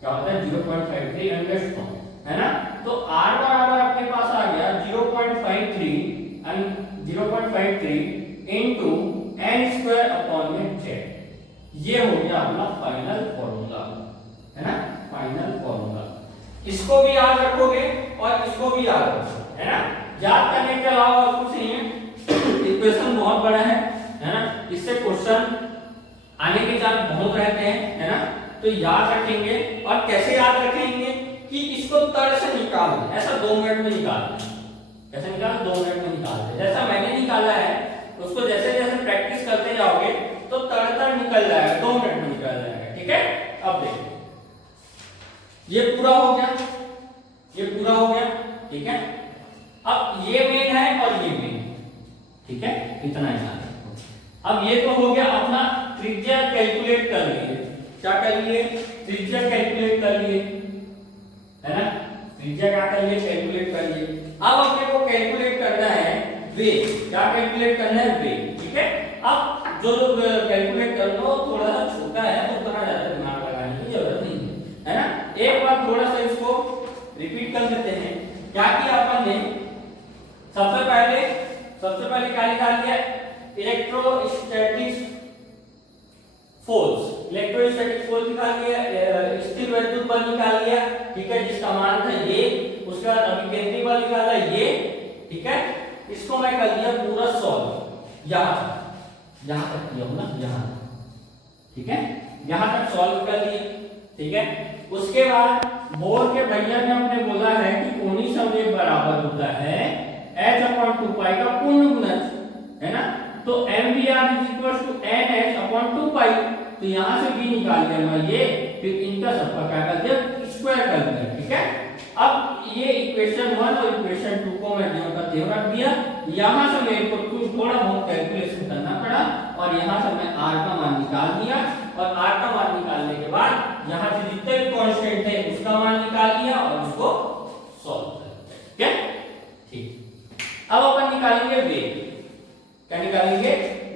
क्या होता है 0.53 एंगस्ट्रॉम, है ना। तो r बराबर अपने पास आ गया 0.53 इनटू n स्क्वायर अपॉन में z, ये हो गया अपना फाइनल फॉर्मूला, है ना, फाइनल फॉर्मूला। इसको भी याद रखोगे और इसको भी याद रखोगे, है ना। याद करने के अलावा और कुछ नहीं है, इक्वेशन बहुत बड़ा है ना, इससे क्वेश्चन आने के चांस बहुत रहते हैं, है ना। तो याद रखेंगे, और कैसे याद रखेंगे कि इसको तड़ से निकाल दे, ऐसा 2 मिनट में निकाल दे, कैसे निकाल 2 मिनट में निकाल दे, जैसा मैंने निकाला है उसको जैसे जैसे प्रैक्टिस करते जाओगे तो तड़ निकल जाएगा, 2 मिनट में निकल जाएगा, ठीक है। अब देखो, ये पूरा हो गया, ठीक है। अब ये मेन है और ये मेन, ठीक है, इतना ही याद रखो। अब ये तो हो गया अपना त्रिज्या कैलकुलेट कर लिए। क्या कर लिए? त्रिज्या कैलकुलेट कर लिए, है ना। त्रिज्या क्या कर लिए? कैलकुलेट कर लिए। अब अपने को कैलकुलेट करना है वेग। क्या कैलकुलेट करना है? वेग। ठीक है, अब जो लोग कैलकुलेट कर लो थोड़ा सा छोटा है तो उतना ज्यादा दिमाग लगाने की जरूरत नहीं है ना। एक बार थोड़ा सा इसको रिपीट कर देते हैं। क्या किया अपन ने? सबसे पहले क्या निकाल लिया? इलेक्ट्रोस्टैटिक फोर्स निकाल लिया, स्थिर वैद्युत बल निकाल लिया, ठीक है, जिसका मान था ये। उसके बाद अभिकेंद्री बल निकाला ये, ठीक है। इसको मैं कर दिया पूरा सॉल्व, यहां तक किया हूं ना, यहां, ठीक है, यहां तक सॉल्व कर लिए, ठीक है। उसके बाद बोर के भैया ने हमने बोला है कि कोणीय संवेग बराबर होता है h/2 का पूर्ण गुणज, है ना। तो mvr = nh/2, तो यहां से भी निकाल लिया मैं ये, फिर इनका सबका क्या कर दिया? स्क्वायर कर दिया, ठीक है। अब ये इक्वेशन 1 और इक्वेशन 2 को मैं ज्यों का त्यों रख दिया। यहां से मेरे को थोड़ा बहुत कैलकुलेशन करना पड़ा और यहां से मैं r का मान निकाल दिया, और r का मान निकालने के बाद यहां से जितने भी कांस्टेंट थे उसका मान निकाल लिया और उसको सॉल्व कर दिया, ठीक है। ठीक, अब अपन निकालेंगे वेग। क्या निकालेंगे?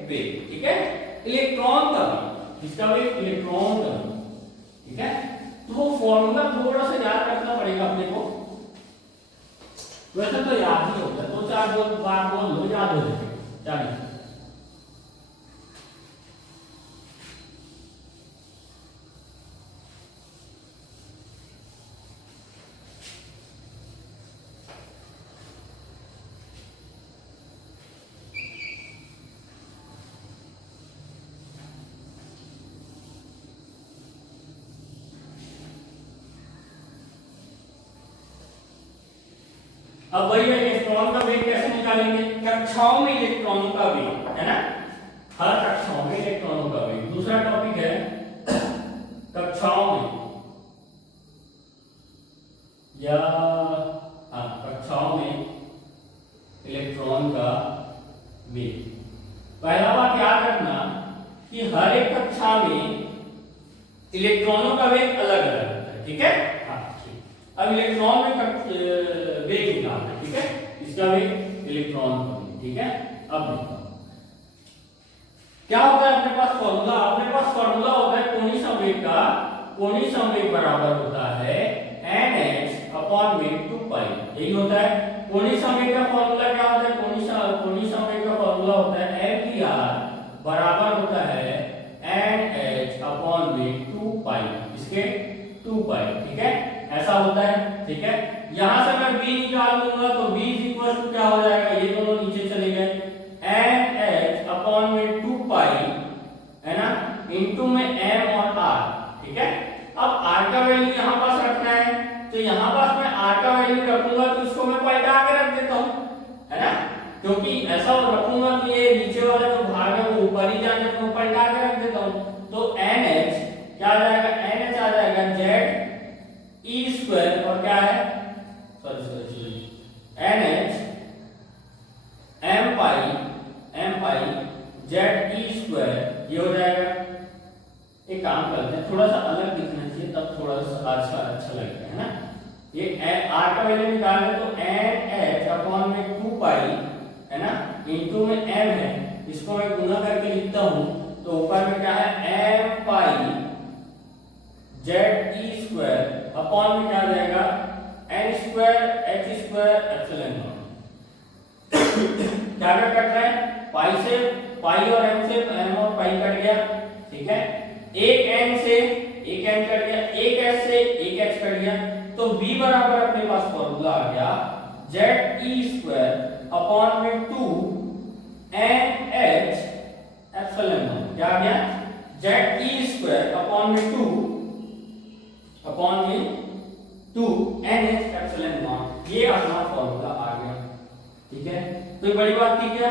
वेग, ठीक है। इलेक्ट्रॉन का वेग, इसका वेग इलेक्ट्रॉन का, ठीक है। तो वो फॉर्मूला थोड़ा सा याद रखना पड़ेगा अपने को, वैसे तो याद ही होता है, 2-4 बार बोल लो याद हो जाएगा। चलिए, अब वही इलेक्ट्रॉन का वेग कैसे निकालेंगे? कक्षाओं में इलेक्ट्रॉनों का वेग, है ना, हर कक्षाओं में इलेक्ट्रॉनों का वेग। दूसरा टॉपिक है कक्षाओं में या कक्षाओं में इलेक्ट्रॉन का वेग। पहला बात याद रखना कि हर एक कक्षा में इलेक्ट्रॉनों का वेग अलग अलग होता है, ठीक है। हाँ, ठीक। अब इलेक्ट्रॉन में वेग निकालना है, ठीक है, इसका वेग इलेक्ट्रॉन का वेग, ठीक है। अब देखो क्या होता है अपने पास फॉर्मूला होता है कोणीय संवेग का। कोणीय संवेग बराबर होता है nh/2π, यही होता है कोणीय संवेग का फॉर्मूला। क्या होता है? कोणीय संवेग का फॉर्मूला होता है mvr बराबर होता है nh/2π, इसके 2π, ठीक है, ऐसा होता है, ठीक है। यहां से मैं v निकाल दूंगा तो v = क्या हो जाएगा? ये दोनों नीचे चले गए, nh/2π, है ना, इनटू में m और r, ठीक है। अब r का वैल्यू यहां पास रखना है, तो यहां पास मैं r का वैल्यू रखूंगा तो इसको मैं पलटा के रख देता हूं, है ना, क्योंकि ऐसा रखूंगा तो ये नीचे वाला जो भाग है वो ऊपर ही जाने, तो मैं पलटा के रख देता हूं। तो nh क्या आ जाएगा? nh आ जाएगा z(e²) और क्या है? सॉरी nh m π(ze²), ये हो जाएगा। एक काम करते हैं, थोड़ा सा अलग दिखना चाहिए, तब थोड़ा सा अच्छा लगेगा, है ना। ये r का वैल्यू निकालना तो nh/2π, है ना, इनटू में m है, इसको मैं गुना करके लिखता हूं तो ऊपर में क्या है? m π ze² अपॉन में क्या आ जाएगा? n² h² epsilon not. क्या कट रहा है? पाई से पाई और m से m और पाई कट गया, ठीक है। एक n से एक n कट गया, एक s से एक h कट गया, तो v बराबर अपने पास फॉर्मूला आ गया ze² अपॉन में 2 nh एप्सिलॉन नॉट। क्या आ गया? ze² अपॉन में 2 nh एप्सिलॉन नॉट, ये अपना फॉर्मूला आ गया, ठीक है। कोई बड़ी बात थी क्या?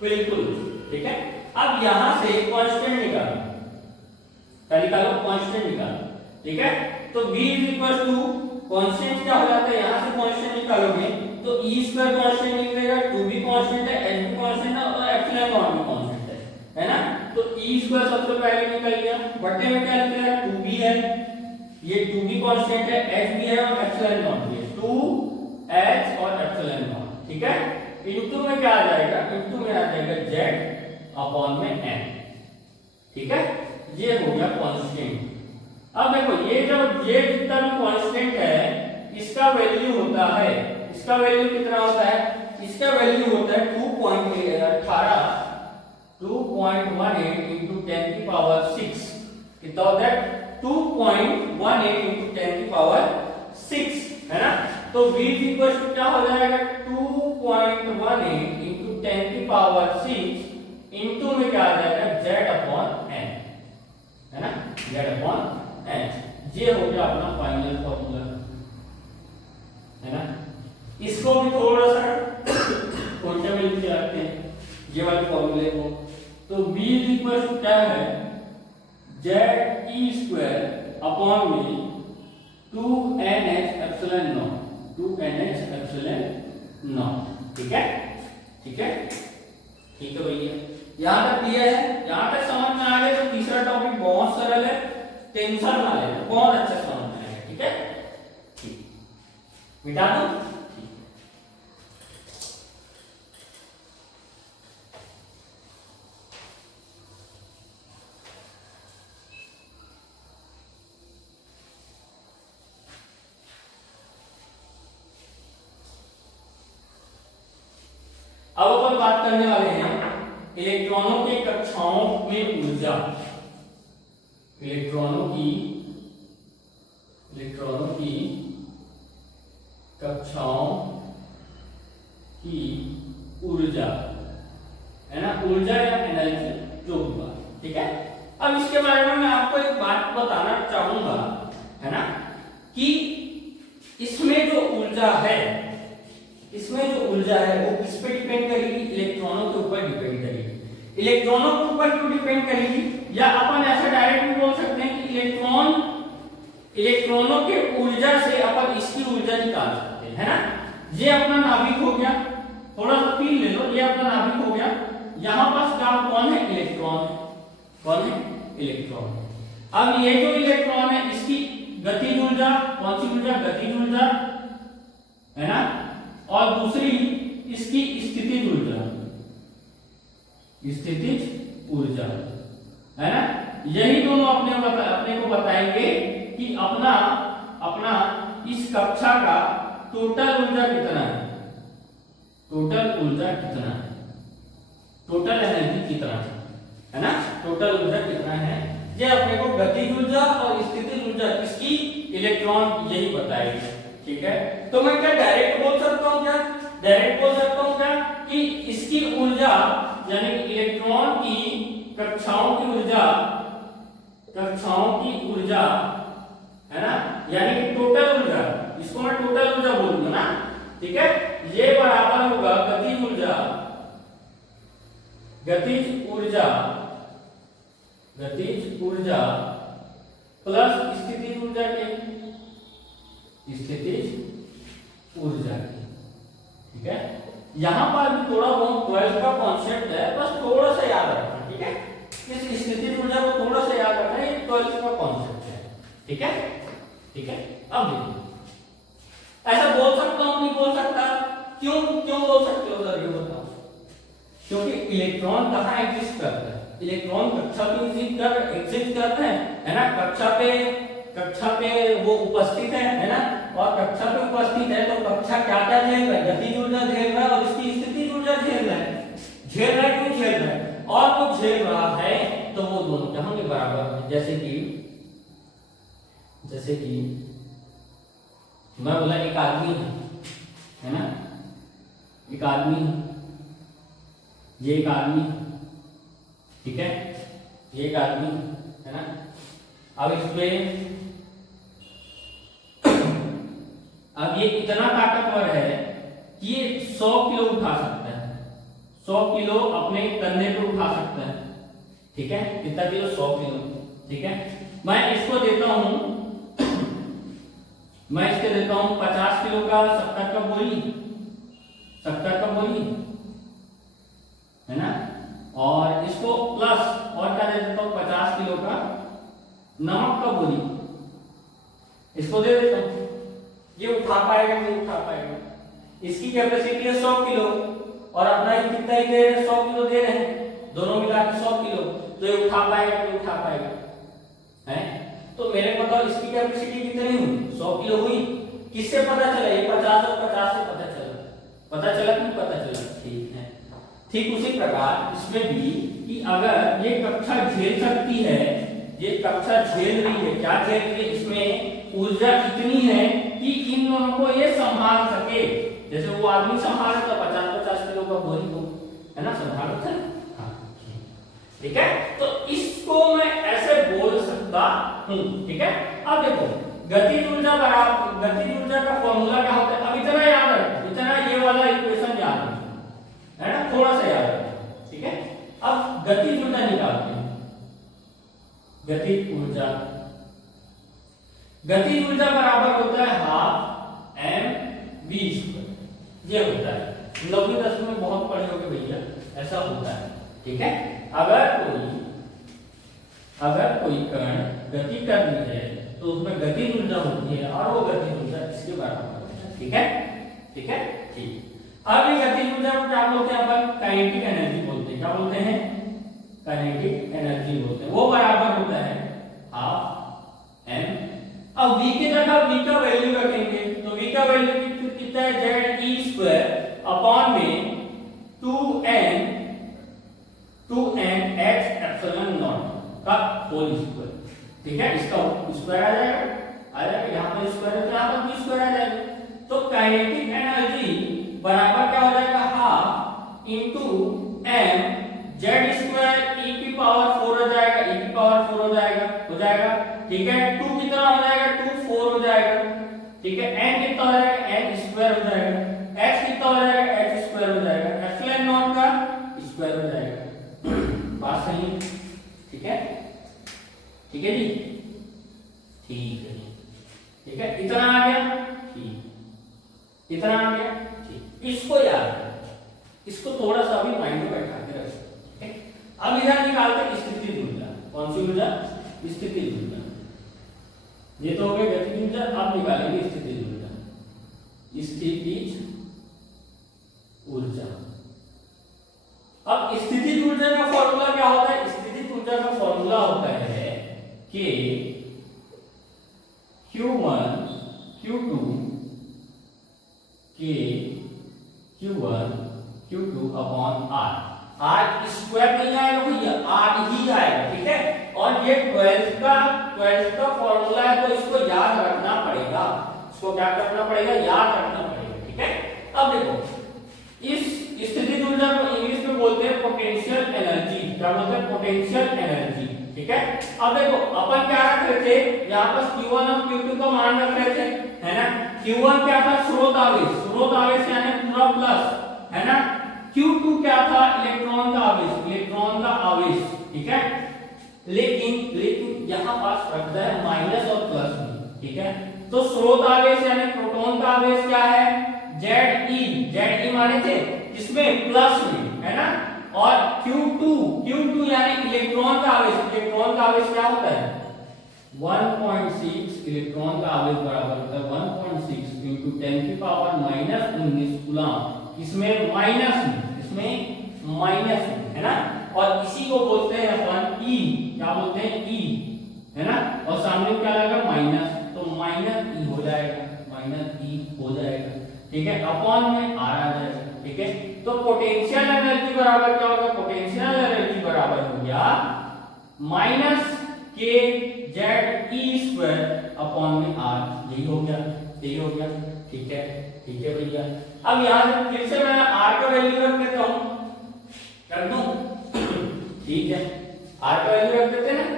बिल्कुल, ठीक है। अब यहां से कांस्टेंट निकालो, क्या निकालो? कांस्टेंट निकालो, ठीक है। तो v कांस्टेंट क्या हो जाता है? यहां से कांस्टेंट निकालोगे तो e² कांस्टेंट निकलेगा, 2 भी कांस्टेंट है, h भी ई स्क्वायर सबसे पहले निकल गया, बटे में क्या लिख रहा है 2b है, ये 2b कांस्टेंट है, h भी है और एप्सिलॉन नॉट भी है, 2h और एप्सिलॉन नॉट, ठीक है। इनटू में क्या आ जाएगा, इनटू में आ जाएगा z अपॉन में n, ठीक है। ये हो गया कांस्टेंट। अब देखो ये जब ये जितना भी कांस्टेंट है इसका वैल्यू होता है, इसका वैल्यू कितना होता है, इसका वैल्यू होता है 2.18 into 10 की पावर 6, कितना होता है 2.18 into 10 की पावर 6, है ना। तो v इक्वल टू क्या हो जाएगा 2.18 into 10 की पावर 6 इनटू में क्या आ जाएगा z अपॉन n, है ना, z अपॉन n। ये हो गया अपना फाइनल फॉर्मूला, है ना। इसको भी थोड़ा सा छोटे में लिख के रखते हैं ये वाले फॉर्मूले को। तो v इक्वल टू क्या है z e स्क्वायर अपॉन में 2nh epsilon not, 2nh epsilon not, ठीक है, ठीक है, ठीक है भैया। यहाँ तक क्लियर है, यहाँ तक समझ में आ गया तो तीसरा टॉपिक बहुत सरल है, टेंशन ना लेना, बहुत अच्छा समझ में आएगा, ठीक है, ठीक, मिटा दो। अब अपन बात करने वाले हैं इलेक्ट्रॉनों के कक्षाओं में ऊर्जा, इलेक्ट्रॉनों की कक्षाओं की ऊर्जा, है ना, ऊर्जा या एनर्जी जो भी बात, ठीक है। अब इसके बारे में मैं आपको एक बात बताना चाहूंगा, है ना, कि इसमें जो ऊर्जा है, इसमें जो ऊर्जा है वो किस पे डिपेंड करेगी, इलेक्ट्रॉनों के ऊपर डिपेंड करेगी। इलेक्ट्रॉनों के ऊपर क्यों डिपेंड करेगी, या अपन ऐसा डायरेक्ट भी बोल सकते हैं कि इलेक्ट्रॉनों के ऊर्जा से अपन इसकी ऊर्जा निकाल सकते हैं, है ना। ये अपना नाभिक हो गया, थोड़ा सा फील ले लो, ये अपना नाभिक हो गया, यहाँ पास क्या कौन है, इलेक्ट्रॉन है, कौन है, इलेक्ट्रॉन। अब ये जो इलेक्ट्रॉन है इसकी गतिज ऊर्जा, कौन सी ऊर्जा, गतिज ऊर्जा, है ना, और दूसरी इसकी स्थितिज ऊर्जा, स्थितिज ऊर्जा, है ना। यही दोनों अपने को बताएंगे कि अपना इस कक्षा का टोटल ऊर्जा कितना है, टोटल ऊर्जा कितना है, टोटल एनर्जी कितना है ना, टोटल ऊर्जा कितना है, ये अपने को गतिज ऊर्जा और स्थितिज ऊर्जा किसकी, इलेक्ट्रॉन, यही बताएगी, ठीक है। तो मैं क्या डायरेक्ट बोल सकता हूं, क्या डायरेक्ट बोल सकता हूं क्या कि इसकी ऊर्जा यानी इलेक्ट्रॉन की कक्षाओं की ऊर्जा, है ना, यानी कि टोटल ऊर्जा, इसको मैं टोटल ऊर्जा बोलूंगा ना, ठीक है। ये बराबर होगा गतिज ऊर्जा, गतिज ऊर्जा प्लस स्थितिज ऊर्जा के, स्थितिज ऊर्जा की, ठीक है। यहां पर भी थोड़ा बहुत 12th का कॉन्सेप्ट है, बस थोड़ा सा याद रखना, ठीक है। इस स्थितिज ऊर्जा को थोड़ा सा याद रखना, ये 12th का कॉन्सेप्ट है, ठीक है, ठीक है। अब देखो ऐसा बोल सकता हूं, नहीं बोल सकता, क्यों बोल सकते हो सर, ये बताओ। क्योंकि इलेक्ट्रॉन कहाँ एग्जिस्ट करता है, इलेक्ट्रॉन कक्षा पे एग्जिस्ट करता है ना, कक्षा पे वो उपस्थित है ना, और कक्षा पे उपस्थित है तो कक्षा क्या क्या झेल रहा है, गतिज ऊर्जा झेल रहा है और इसकी स्थितिज ऊर्जा झेल रहा है, क्यों झेल रहा है, और कुछ झेल रहा है, तो वो दोनों क्या होंगे, बराबर है। जैसे कि मैं बोला एक आदमी है ना, एक आदमी, ये एक आदमी, ठीक है, ये एक आदमी है ना। अब इसमें अब ये इतना ताकतवर है कि ये 100 किलो उठा सकता है, 100 किलो अपने कंधे पे उठा सकता है, ठीक है। कितना किलो, 100 किलो, ठीक है। मैं इसको देता हूं, मैं इसके देता हूं 50 किलो का शक्कर का बोरी, है ना, और इसको प्लस और क्या दे इसकी कैपेसिटी है 100 किलो और अपना ये कितना ही दे रहे हैं, 100 किलो दे रहे हैं, दोनों मिला के 100 किलो। तो ये उठा पाएगा कि उठा पाएगा है? तो मेरे को बताओ इसकी कैपेसिटी कितनी हुई, 100 किलो हुई। किससे पता चला? ये 50 और 50 से पता चला। पता चला कि नहीं पता चला? ठीक है। ठीक उसी प्रकार इसमें भी कि अगर ये कक्षा झेल सकती है, ये कक्षा झेल रही है, क्या झेल रही है, इसमें ऊर्जा कितनी है कि इन दोनों को ये संभाल सके। जैसे वो आदमी संभाल था 50-50 किलो का बोरी को, है ना, संभाल था। ठीक है, तो इसको मैं ऐसे बोल सकता हूं। ठीक है, अब देखो गतिज ऊर्जा बराबर, गतिज ऊर्जा का फॉर्मूला क्या होता है? अब इतना याद रखो, इतना ये वाला इक्वेशन याद रखो, है ना, थोड़ा सा याद रखो। ठीक है, अब गतिज ऊर्जा निकालते हैं। गतिज ऊर्जा, गतिज ऊर्जा बराबर होता है हाफ mv²। ये होता है 9वीं 10वीं में बहुत पढ़े होगे भैया, ऐसा होता है। ठीक है, अगर कोई कण गति कर रही है तो उसमें गतिज ऊर्जा होती है और वो गतिज ऊर्जा इसके बराबर होती है। ठीक है, ठीक है, ठीक। अब ये गतिज ऊर्जा को क्या बोलते हैं? अपन काइनेटिक एनर्जी बोलते हैं। क्या बोलते हैं? काइनेटिक एनर्जी बोलते हैं। वो बराबर होता है हाफ m। अब v की जगह v का वैल्यू रखेंगे तो v का वैल्यू कितना है? ZE² अपॉन में 2n h एप्सिलॉन नॉट का होल स्क्वायर। ठीक है, इसका स्क्वायर आ जाएगा, यहाँ पर स्क्वायर है तो यहाँ पर भी स्क्वायर आ जाएगा। तो काइनेटिक एनर्जी बराबर क्या हो जाएगा? Half into m z² e की पावर 4 हो जाएगा, e की पावर 4 हो जाएगा। ठीक है, 2 कितना हो जाएगा? 2 4 हो जाएगा। ठीक है, n कितना हो जाएगा? n स्क्वायर हो जाएगा। h कितना हो जाएगा? h स्क्वायर हो जाएगा। एप्सिलॉन नॉट का स्क्वायर हो जाएगा। बात सही है? ठीक है, ठीक है जी, ठीक है, ठीक है, इतना आ गया। ठीक, इतना आ गया। ठीक, इसको याद रखो, इसको थोड़ा सा भी माइंड में बैठा के रखो। ठीक है, अब इधर निकालते स्थितिज ऊर्जा। कौन सी ऊर्जा? स्थितिज ऊर्जा। ये तो हो गया गतिज ऊर्जा, अब निकालेंगे स्थितिज ऊर्जा। स्थितिज ऊर्जा, अब स्थितिज ऊर्जा का फॉर्मूला क्या होता है? स्थितिज ऊर्जा का फॉर्मूला होता है कि Q1 Q2 K Q1 Q2 upon R। R square नहीं आएगा भैया, R ही आएगा। ठीक है, और ये 12th का फॉर्मूला है तो इसको याद रखना पड़ेगा। इसको क्या करना पड़ेगा? याद रखना पड़ेगा। ठीक है, अब देखो इस स्थितिज ऊर्जा को इंग्लिश में बोलते हैं पोटेंशियल एनर्जी। क्या बोलते हैं? Potential energy. ठीक है, अब देखो अपन क्या रख रहे थे? यहाँ पर Q1 और Q2 का मान रख रहे थे, है ना। Q1 क्या था? स्रोत आवेश, स्रोत आवेश यानी पूरा प्लस, है ना। Q2 क्या था? इलेक्ट्रॉन का आवेश, इलेक्ट्रॉन का आवेश। ठीक है, लेकिन यहाँ पास रखता है माइनस और प्लस भी। ठीक है, तो स्रोत आवेश यानी प्रोटॉन का आवेश क्या है? Ze माने थे इसमें प्लस में, है ना। और Q2 यानी इलेक्ट्रॉन का आवेश, इलेक्ट्रॉन का आवेश क्या होता है? 1.6 इलेक्ट्रॉन का आवेश बराबर होता है 1.6 into 10 की पावर -19 कूलम। इसमें माइनस है ना, और इसी को बोलते हैं अपन E। क्या बोलते हैं? E, है ना, और सामने क्या लगा? माइनस, तो माइनस E हो जाएगा, माइनस E हो जाएगा। ठीक है, अपॉन में R आ जाएगा। ठीक है, तो पोटेंशियल एनर्जी बराबर क्या होगा? पोटेंशियल एनर्जी बराबर हो गया माइनस के ZE² अपॉन में R। यही हो गया, यही हो गया। ठीक है, ठीक है भैया। अब यहाँ से फिर से मैं R का वैल्यू रख देता हूँ, कर दूं? ठीक है, R का वैल्यू रख देते हैं।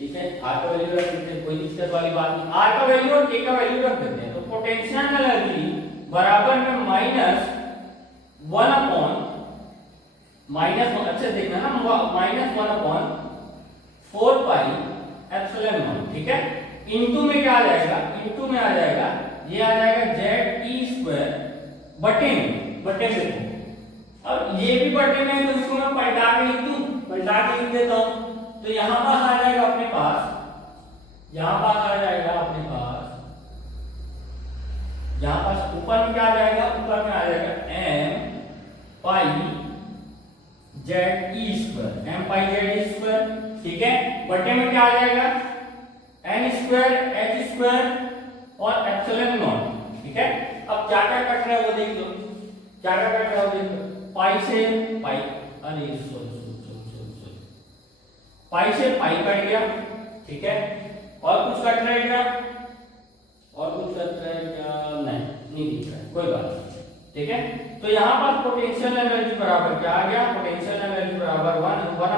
ठीक है, R का वैल्यू रख देते हैं, कोई दिक्कत वाली बात नहीं। R का वैल्यू और K का वैल्यू रख देते हैं। तो पोटेंशियल एनर्जी बराबर में -1 अपॉन -1, अच्छे देखना ना, -1 अपॉन 4 पाई एप्सिलॉन नॉट। ठीक है, इनटू में क्या आ जाएगा? इनटू में आ जाएगा, ये आ जाएगा ZE² बटे में देखो। अब ये भी बटे में है तो इसको मैं पलटा के लिख दूं, पलटा के लिख देता हूं। तो यहां पास आ जाएगा अपने पास, यहां पास आ जाएगा अपने पास, यहाँ पास ऊपर में क्या आ जाएगा, ऊपर में आ जाएगा m पाई जेड ई स्क्वायर, m पाई जेड ई स्क्वायर, ठीक है। बटे में क्या आ जाएगा, n स्क्वायर h स्क्वायर और एप्सिलॉन नॉट, ठीक है। अब क्या क्या कट रहा है वो देख लो, क्या क्या कट रहा है वो देख लो। पाई से पाई, अरे पाई से पाई कट गया, ठीक है। और कुछ कट रहा है क्या, और कुछ कट रहा है क्या, नहीं दिख रहा है, कोई बात नहीं, ठीक है। तो यहाँ पर पोटेंशियल एनर्जी बराबर क्या आ गया, पोटेंशियल एनर्जी बराबर 1/4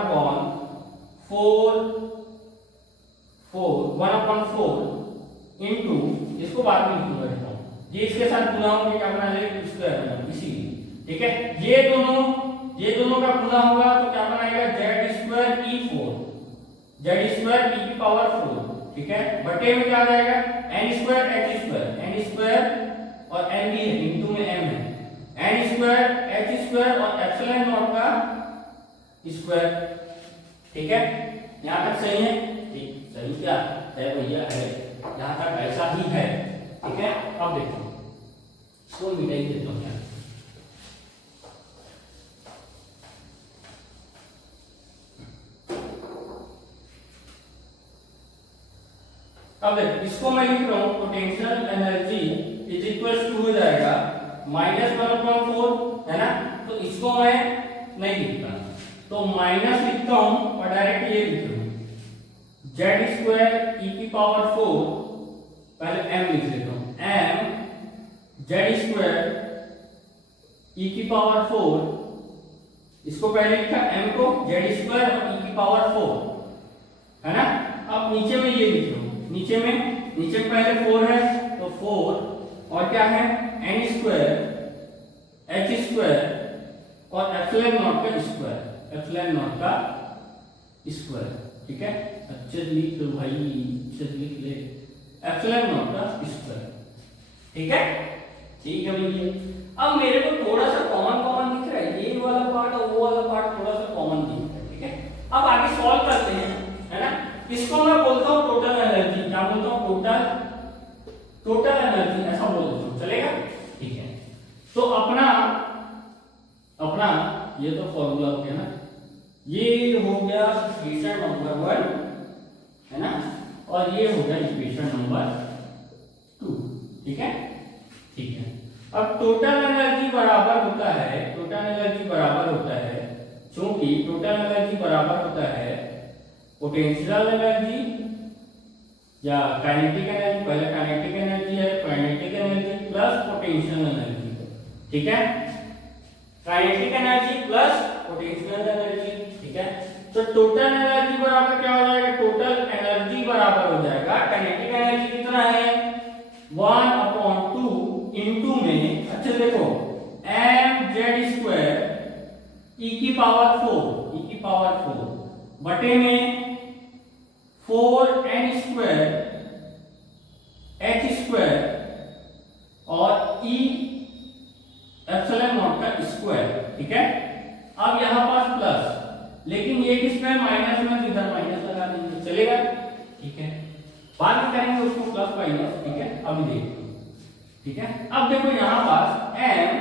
इंटू, इसको बाद में लिखूंगा, देखो ये इसके साथ गुना होंगे क्या बना लेंगे, स्क्वायर, इसीलिए, ठीक है। ये दोनों का गुना होगा तो क्या बनाएगा, जेड स्क्वायर ई 4, जेड स्क्वायर ई की पावर 4, ठीक है। बटे में क्या आ जाएगा, n square h square, n square और एन भी है, इंटू में एम है, एन स्क्वायर एच स्क्वायर और एप्सिलॉन नॉट का स्क्वायर, ठीक है। यहाँ तक सही है, ठीक, सही क्या है भैया, है, यहाँ तक ऐसा ही है, ठीक है। अब देखो इसको मिटाई देता हूँ, अब देखो इसको मैं लिख रहा हूं, potential energy is equal to हो जाएगा -1/4, है ना। तो इसको मैं नहीं लिखता, तो माइनस लिखता हूं और डायरेक्ट ये लिख रहा हूं, जेड स्क्वायर ई की पावर 4, पहले m लिख लेता हूं, m जेड स्क्वायर ई की पावर 4, इसको पहले लिखा m को, जेड स्क्वायर और ई की पावर 4, है ना। अब नीचे में ये लिख रहा हूं, नीचे में पहले 4 है तो 4 और क्या है, n स्क्वायर h स्क्वायर और एप्सिलॉन नॉट का स्क्वायर, एप्सिलॉन नॉट का स्क्वायर, ठीक है। अच्छे लिख लो भाई, अच्छे लिख ले, एप्सिलॉन नॉट का स्क्वायर, ठीक है, ठीक है भैया। अब मेरे को थोड़ा सा कॉमन दिख रहा है, ये वाला पार्ट और वो वाला पार्ट थोड़ा सा कॉमन दिख रहा है, ठीक है। अब आगे सॉल्व करते हैं, है ना। इसको मैं बोलता हूं टोटल एनर्जी, क्या बोलता हूं, टोटल एनर्जी, ऐसा बोल देता हूं, चलेगा, ठीक है। तो अपना ये तो फॉर्मूला हो गया ना, ये हो गया इक्वेशन नंबर 1, है ना, और ये हो गया इक्वेशन नंबर 2, ठीक है, ठीक है। अब टोटल एनर्जी बराबर होता है, क्योंकि टोटल एनर्जी बराबर होता है पोटेंशियल एनर्जी या काइनेटिक एनर्जी, पहले काइनेटिक एनर्जी है, kinetic energy plus potential energy, ठीक है, kinetic energy plus potential energy, ठीक है। तो टोटल एनर्जी बराबर क्या हो जाएगा, टोटल एनर्जी बराबर हो जाएगा, काइनेटिक एनर्जी कितना है 1/2 इंटू में, अच्छा देखो m जेड स्क्वायर ई की पावर 4 बटे में 4n स्क्वायर h स्क्वायर और e एप्सिलॉन नॉट का स्क्वायर, ठीक है। अब यहां पास प्लस, लेकिन ये किस में माइनस में, तो इधर माइनस लगा देंगे, चलेगा, ठीक है। बाद में करेंगे उसको प्लस माइनस, ठीक है। अभी देखो, ठीक है। अब देखो यहां पास m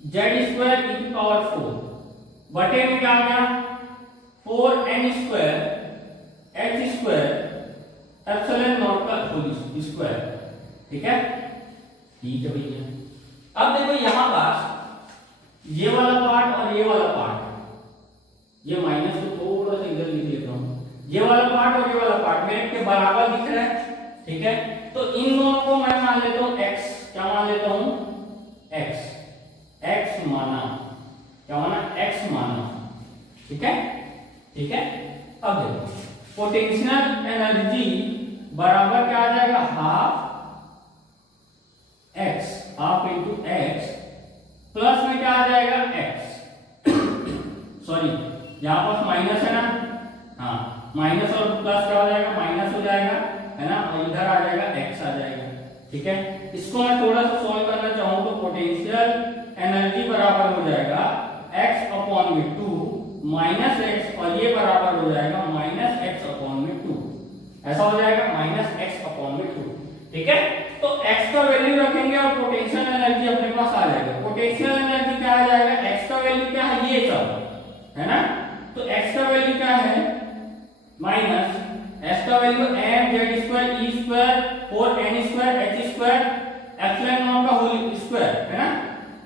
जेड स्क्वायर ई की पावर 4 बटे में क्या आ गया 4n square h square epsilon naught का होल स्क्वायर, ठीक है, ठीक है भैया। अब देखो यहां पास ये वाला पार्ट और ये वाला पार्ट, ये माइनस को थोड़ा सा इधर लिख लेता हूं, ये वाला पार्ट और ये वाला पार्ट मेरे के बराबर दिख रहा है, ठीक है। तो इन दोनों को मैं मान लेता हूं x, क्या मान लेता हूं x माना, क्या माना x माना, ठीक है, ठीक है। अब देखो पोटेंशियल एनर्जी बराबर क्या आ जाएगा, हाफ इंटू x प्लस में क्या आ जाएगा x, सॉरी यहां पर माइनस है ना, हाँ माइनस और प्लस क्या हो जाएगा, माइनस हो जाएगा, है ना, और इधर आ जाएगा x आ जाएगा, ठीक है। इसको मैं थोड़ा सा सॉल्व करना चाहूं तो पोटेंशियल एनर्जी बराबर हो जाएगा x/2 माइनस x और ये बराबर हो जाएगा -x/2, ऐसा हो जाएगा -x/2, ठीक है। तो x का वैल्यू रखेंगे और पोटेंशियल एनर्जी अपने पास आ जाएगा। पोटेंशियल एनर्जी क्या आ जाएगा, x का वैल्यू क्या है, ये सब है ना। तो x का वैल्यू क्या है, माइनस x का value m z square e square 4n square h square epsilon naught का होल स्क्वायर है ना।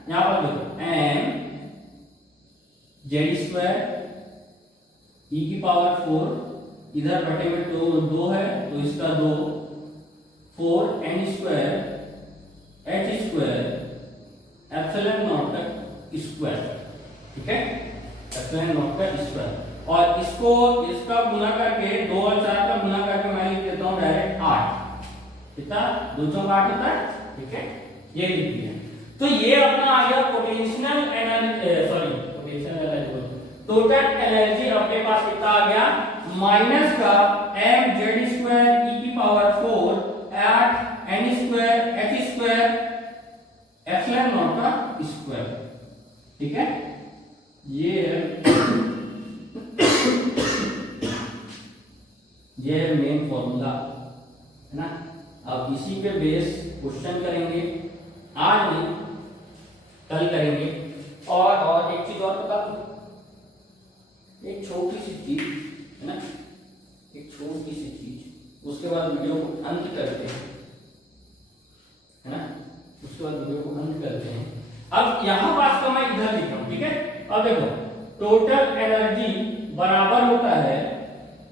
यहां पर देखो m z स्क्वायर e की पावर 4, इधर बटे में दो है तो इसका 2, 4n square h square epsilon naught का स्क्वायर, ठीक है, एप्सिलॉन नॉट का स्क्वायर। और इसको इसका गुना करके 2 और 4 का गुना करके मैं लिख देता हूं डायरेक्ट 8, कितना 2 चौक 8 होता है, ठीक है, ये लिख दिया। तो ये अपना आ गया potential energy, sorry potential energy, total energy अपने पास कितना आ गया, माइनस का m z स्क्वायर e की power 4 8 n square h square epsilon naught का स्क्वायर, ठीक है। ये है मेन फॉर्मूला है ना। अब इसी पे बेस क्वेश्चन करेंगे, आज नहीं कल करेंगे। और एक चीज और बता दूं, एक छोटी सी चीज है ना, एक छोटी सी चीज, उसके बाद वीडियो को अंत करते हैं, है ना, उसके बाद वीडियो को अंत करते हैं। अब यहां बात का मैं इधर लिख रहा हूं, ठीक है। अब देखो टोटल एनर्जी बराबर होता है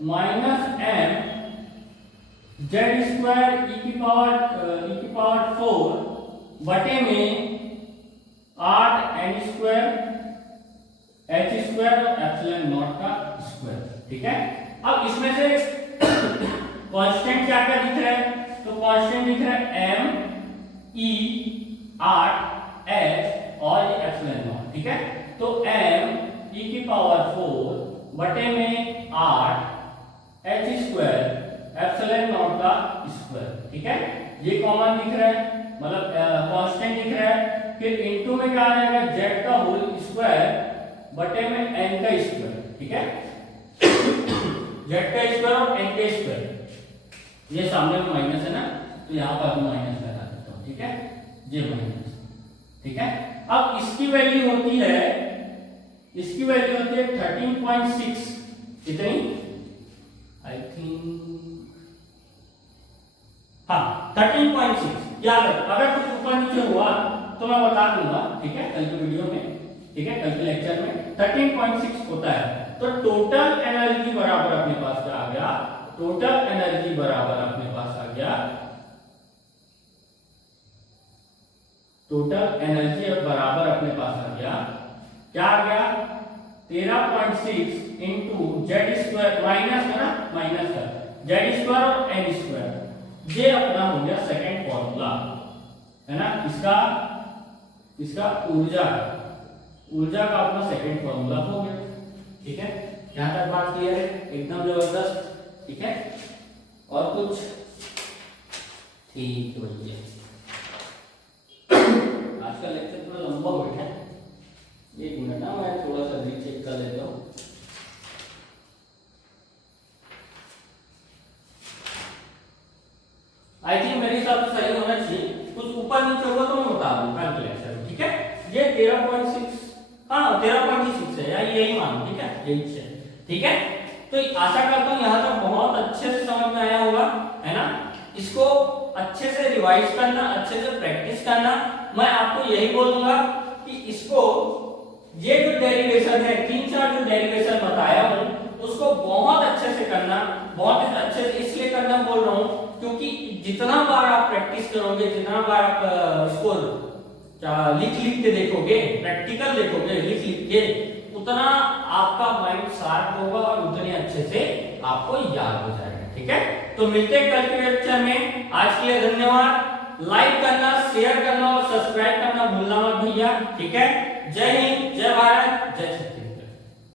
minus m z square e की पावर 4 बटे में 8 n square h square epsilon naught का स्क्वायर, ठीक है। अब इसमें से कांस्टेंट क्या क्या दिख रहा है, तो कांस्टेंट दिख रहा है m e 8 h और ये एप्सिलॉन नॉट, ठीक है। तो m e की पावर 4 बटे में 8 h स्क्वायर एप्सिलॉन नॉट का स्क्वायर, ठीक है। ये कॉमन दिख रहा है, मतलब कांस्टेंट दिख रहा है। फिर इनटू में क्या आ जाएगा, z का होल स्क्वायर बटे में n का स्क्वायर, ठीक है, z का स्क्वायर और n का स्क्वायर। ये सामने में माइनस है ना, तो यहां पर मैं माइनस लगा देता हूं, ठीक है, ये माइनस, ठीक है। अब इसकी वैल्यू होती है 13.6, कितनी, आई थिंक हाँ 13.6। याद रखो, अगर कुछ ऊपर नीचे हुआ तो मैं बता दूंगा, ठीक है, कल के वीडियो में, ठीक है, कल के लेक्चर में 13.6 होता है। तो टोटल एनर्जी बराबर अपने पास क्या आ गया, टोटल एनर्जी बराबर अपने पास आ गया, टोटल एनर्जी अब बराबर अपने पास आ गया, क्या आ गया 13.6 इंटू जेड स्क्वायर, माइनस है ना, माइनस का जेड स्क्वायर और एन स्क्वायर। ये अपना हो गया सेकंड फॉर्मूला, है ना, इसका ऊर्जा का अपना सेकंड फॉर्मूला हो गया, ठीक है। यहां तक बात क्लियर है, एकदम जबरदस्त, ठीक है। और कुछ, ठीक है भैया, आज का लेक्चर थोड़ा लंबा हो गया है, एक मिनट ना, मैं थोड़ा सा भी चेक कर लेता हूँ। आई थिंक मेरे हिसाब से सही होना चाहिए, कुछ ऊपर नीचे होगा तो मैं बता दूंगा कल के लेक्चर में, ठीक है। ये 13.6, हाँ 13.6 है यार, यही मान, ठीक है, यही है, ठीक है। तो आशा करता हूँ यहाँ तक बहुत अच्छे से समझ में आया होगा, है ना। इसको अच्छे से रिवाइज करना, अच्छे से प्रैक्टिस करना। मैं आपको यही बोलूंगा कि इसको, ये जो डेरिवेशन है, 3-4 जो डेरिवेशन बताया हूं, उसको बहुत अच्छे से करना, बहुत अच्छे से इसलिए करना बोल रहा हूं क्योंकि जितना बार आप प्रैक्टिस करोगे, जितना बार आप इसको लिख के देखोगे, प्रैक्टिकल देखोगे लिख के, उतना आपका माइंड शार्प होगा और उतने अच्छे से आपको याद हो जाएगा, ठीक है। तो मिलते हैं कल के लेक्चर में, आज के लिए धन्यवाद। लाइक करना, शेयर करना और सब्सक्राइब करना भूलना मत भैया, ठीक है। जय हिंद।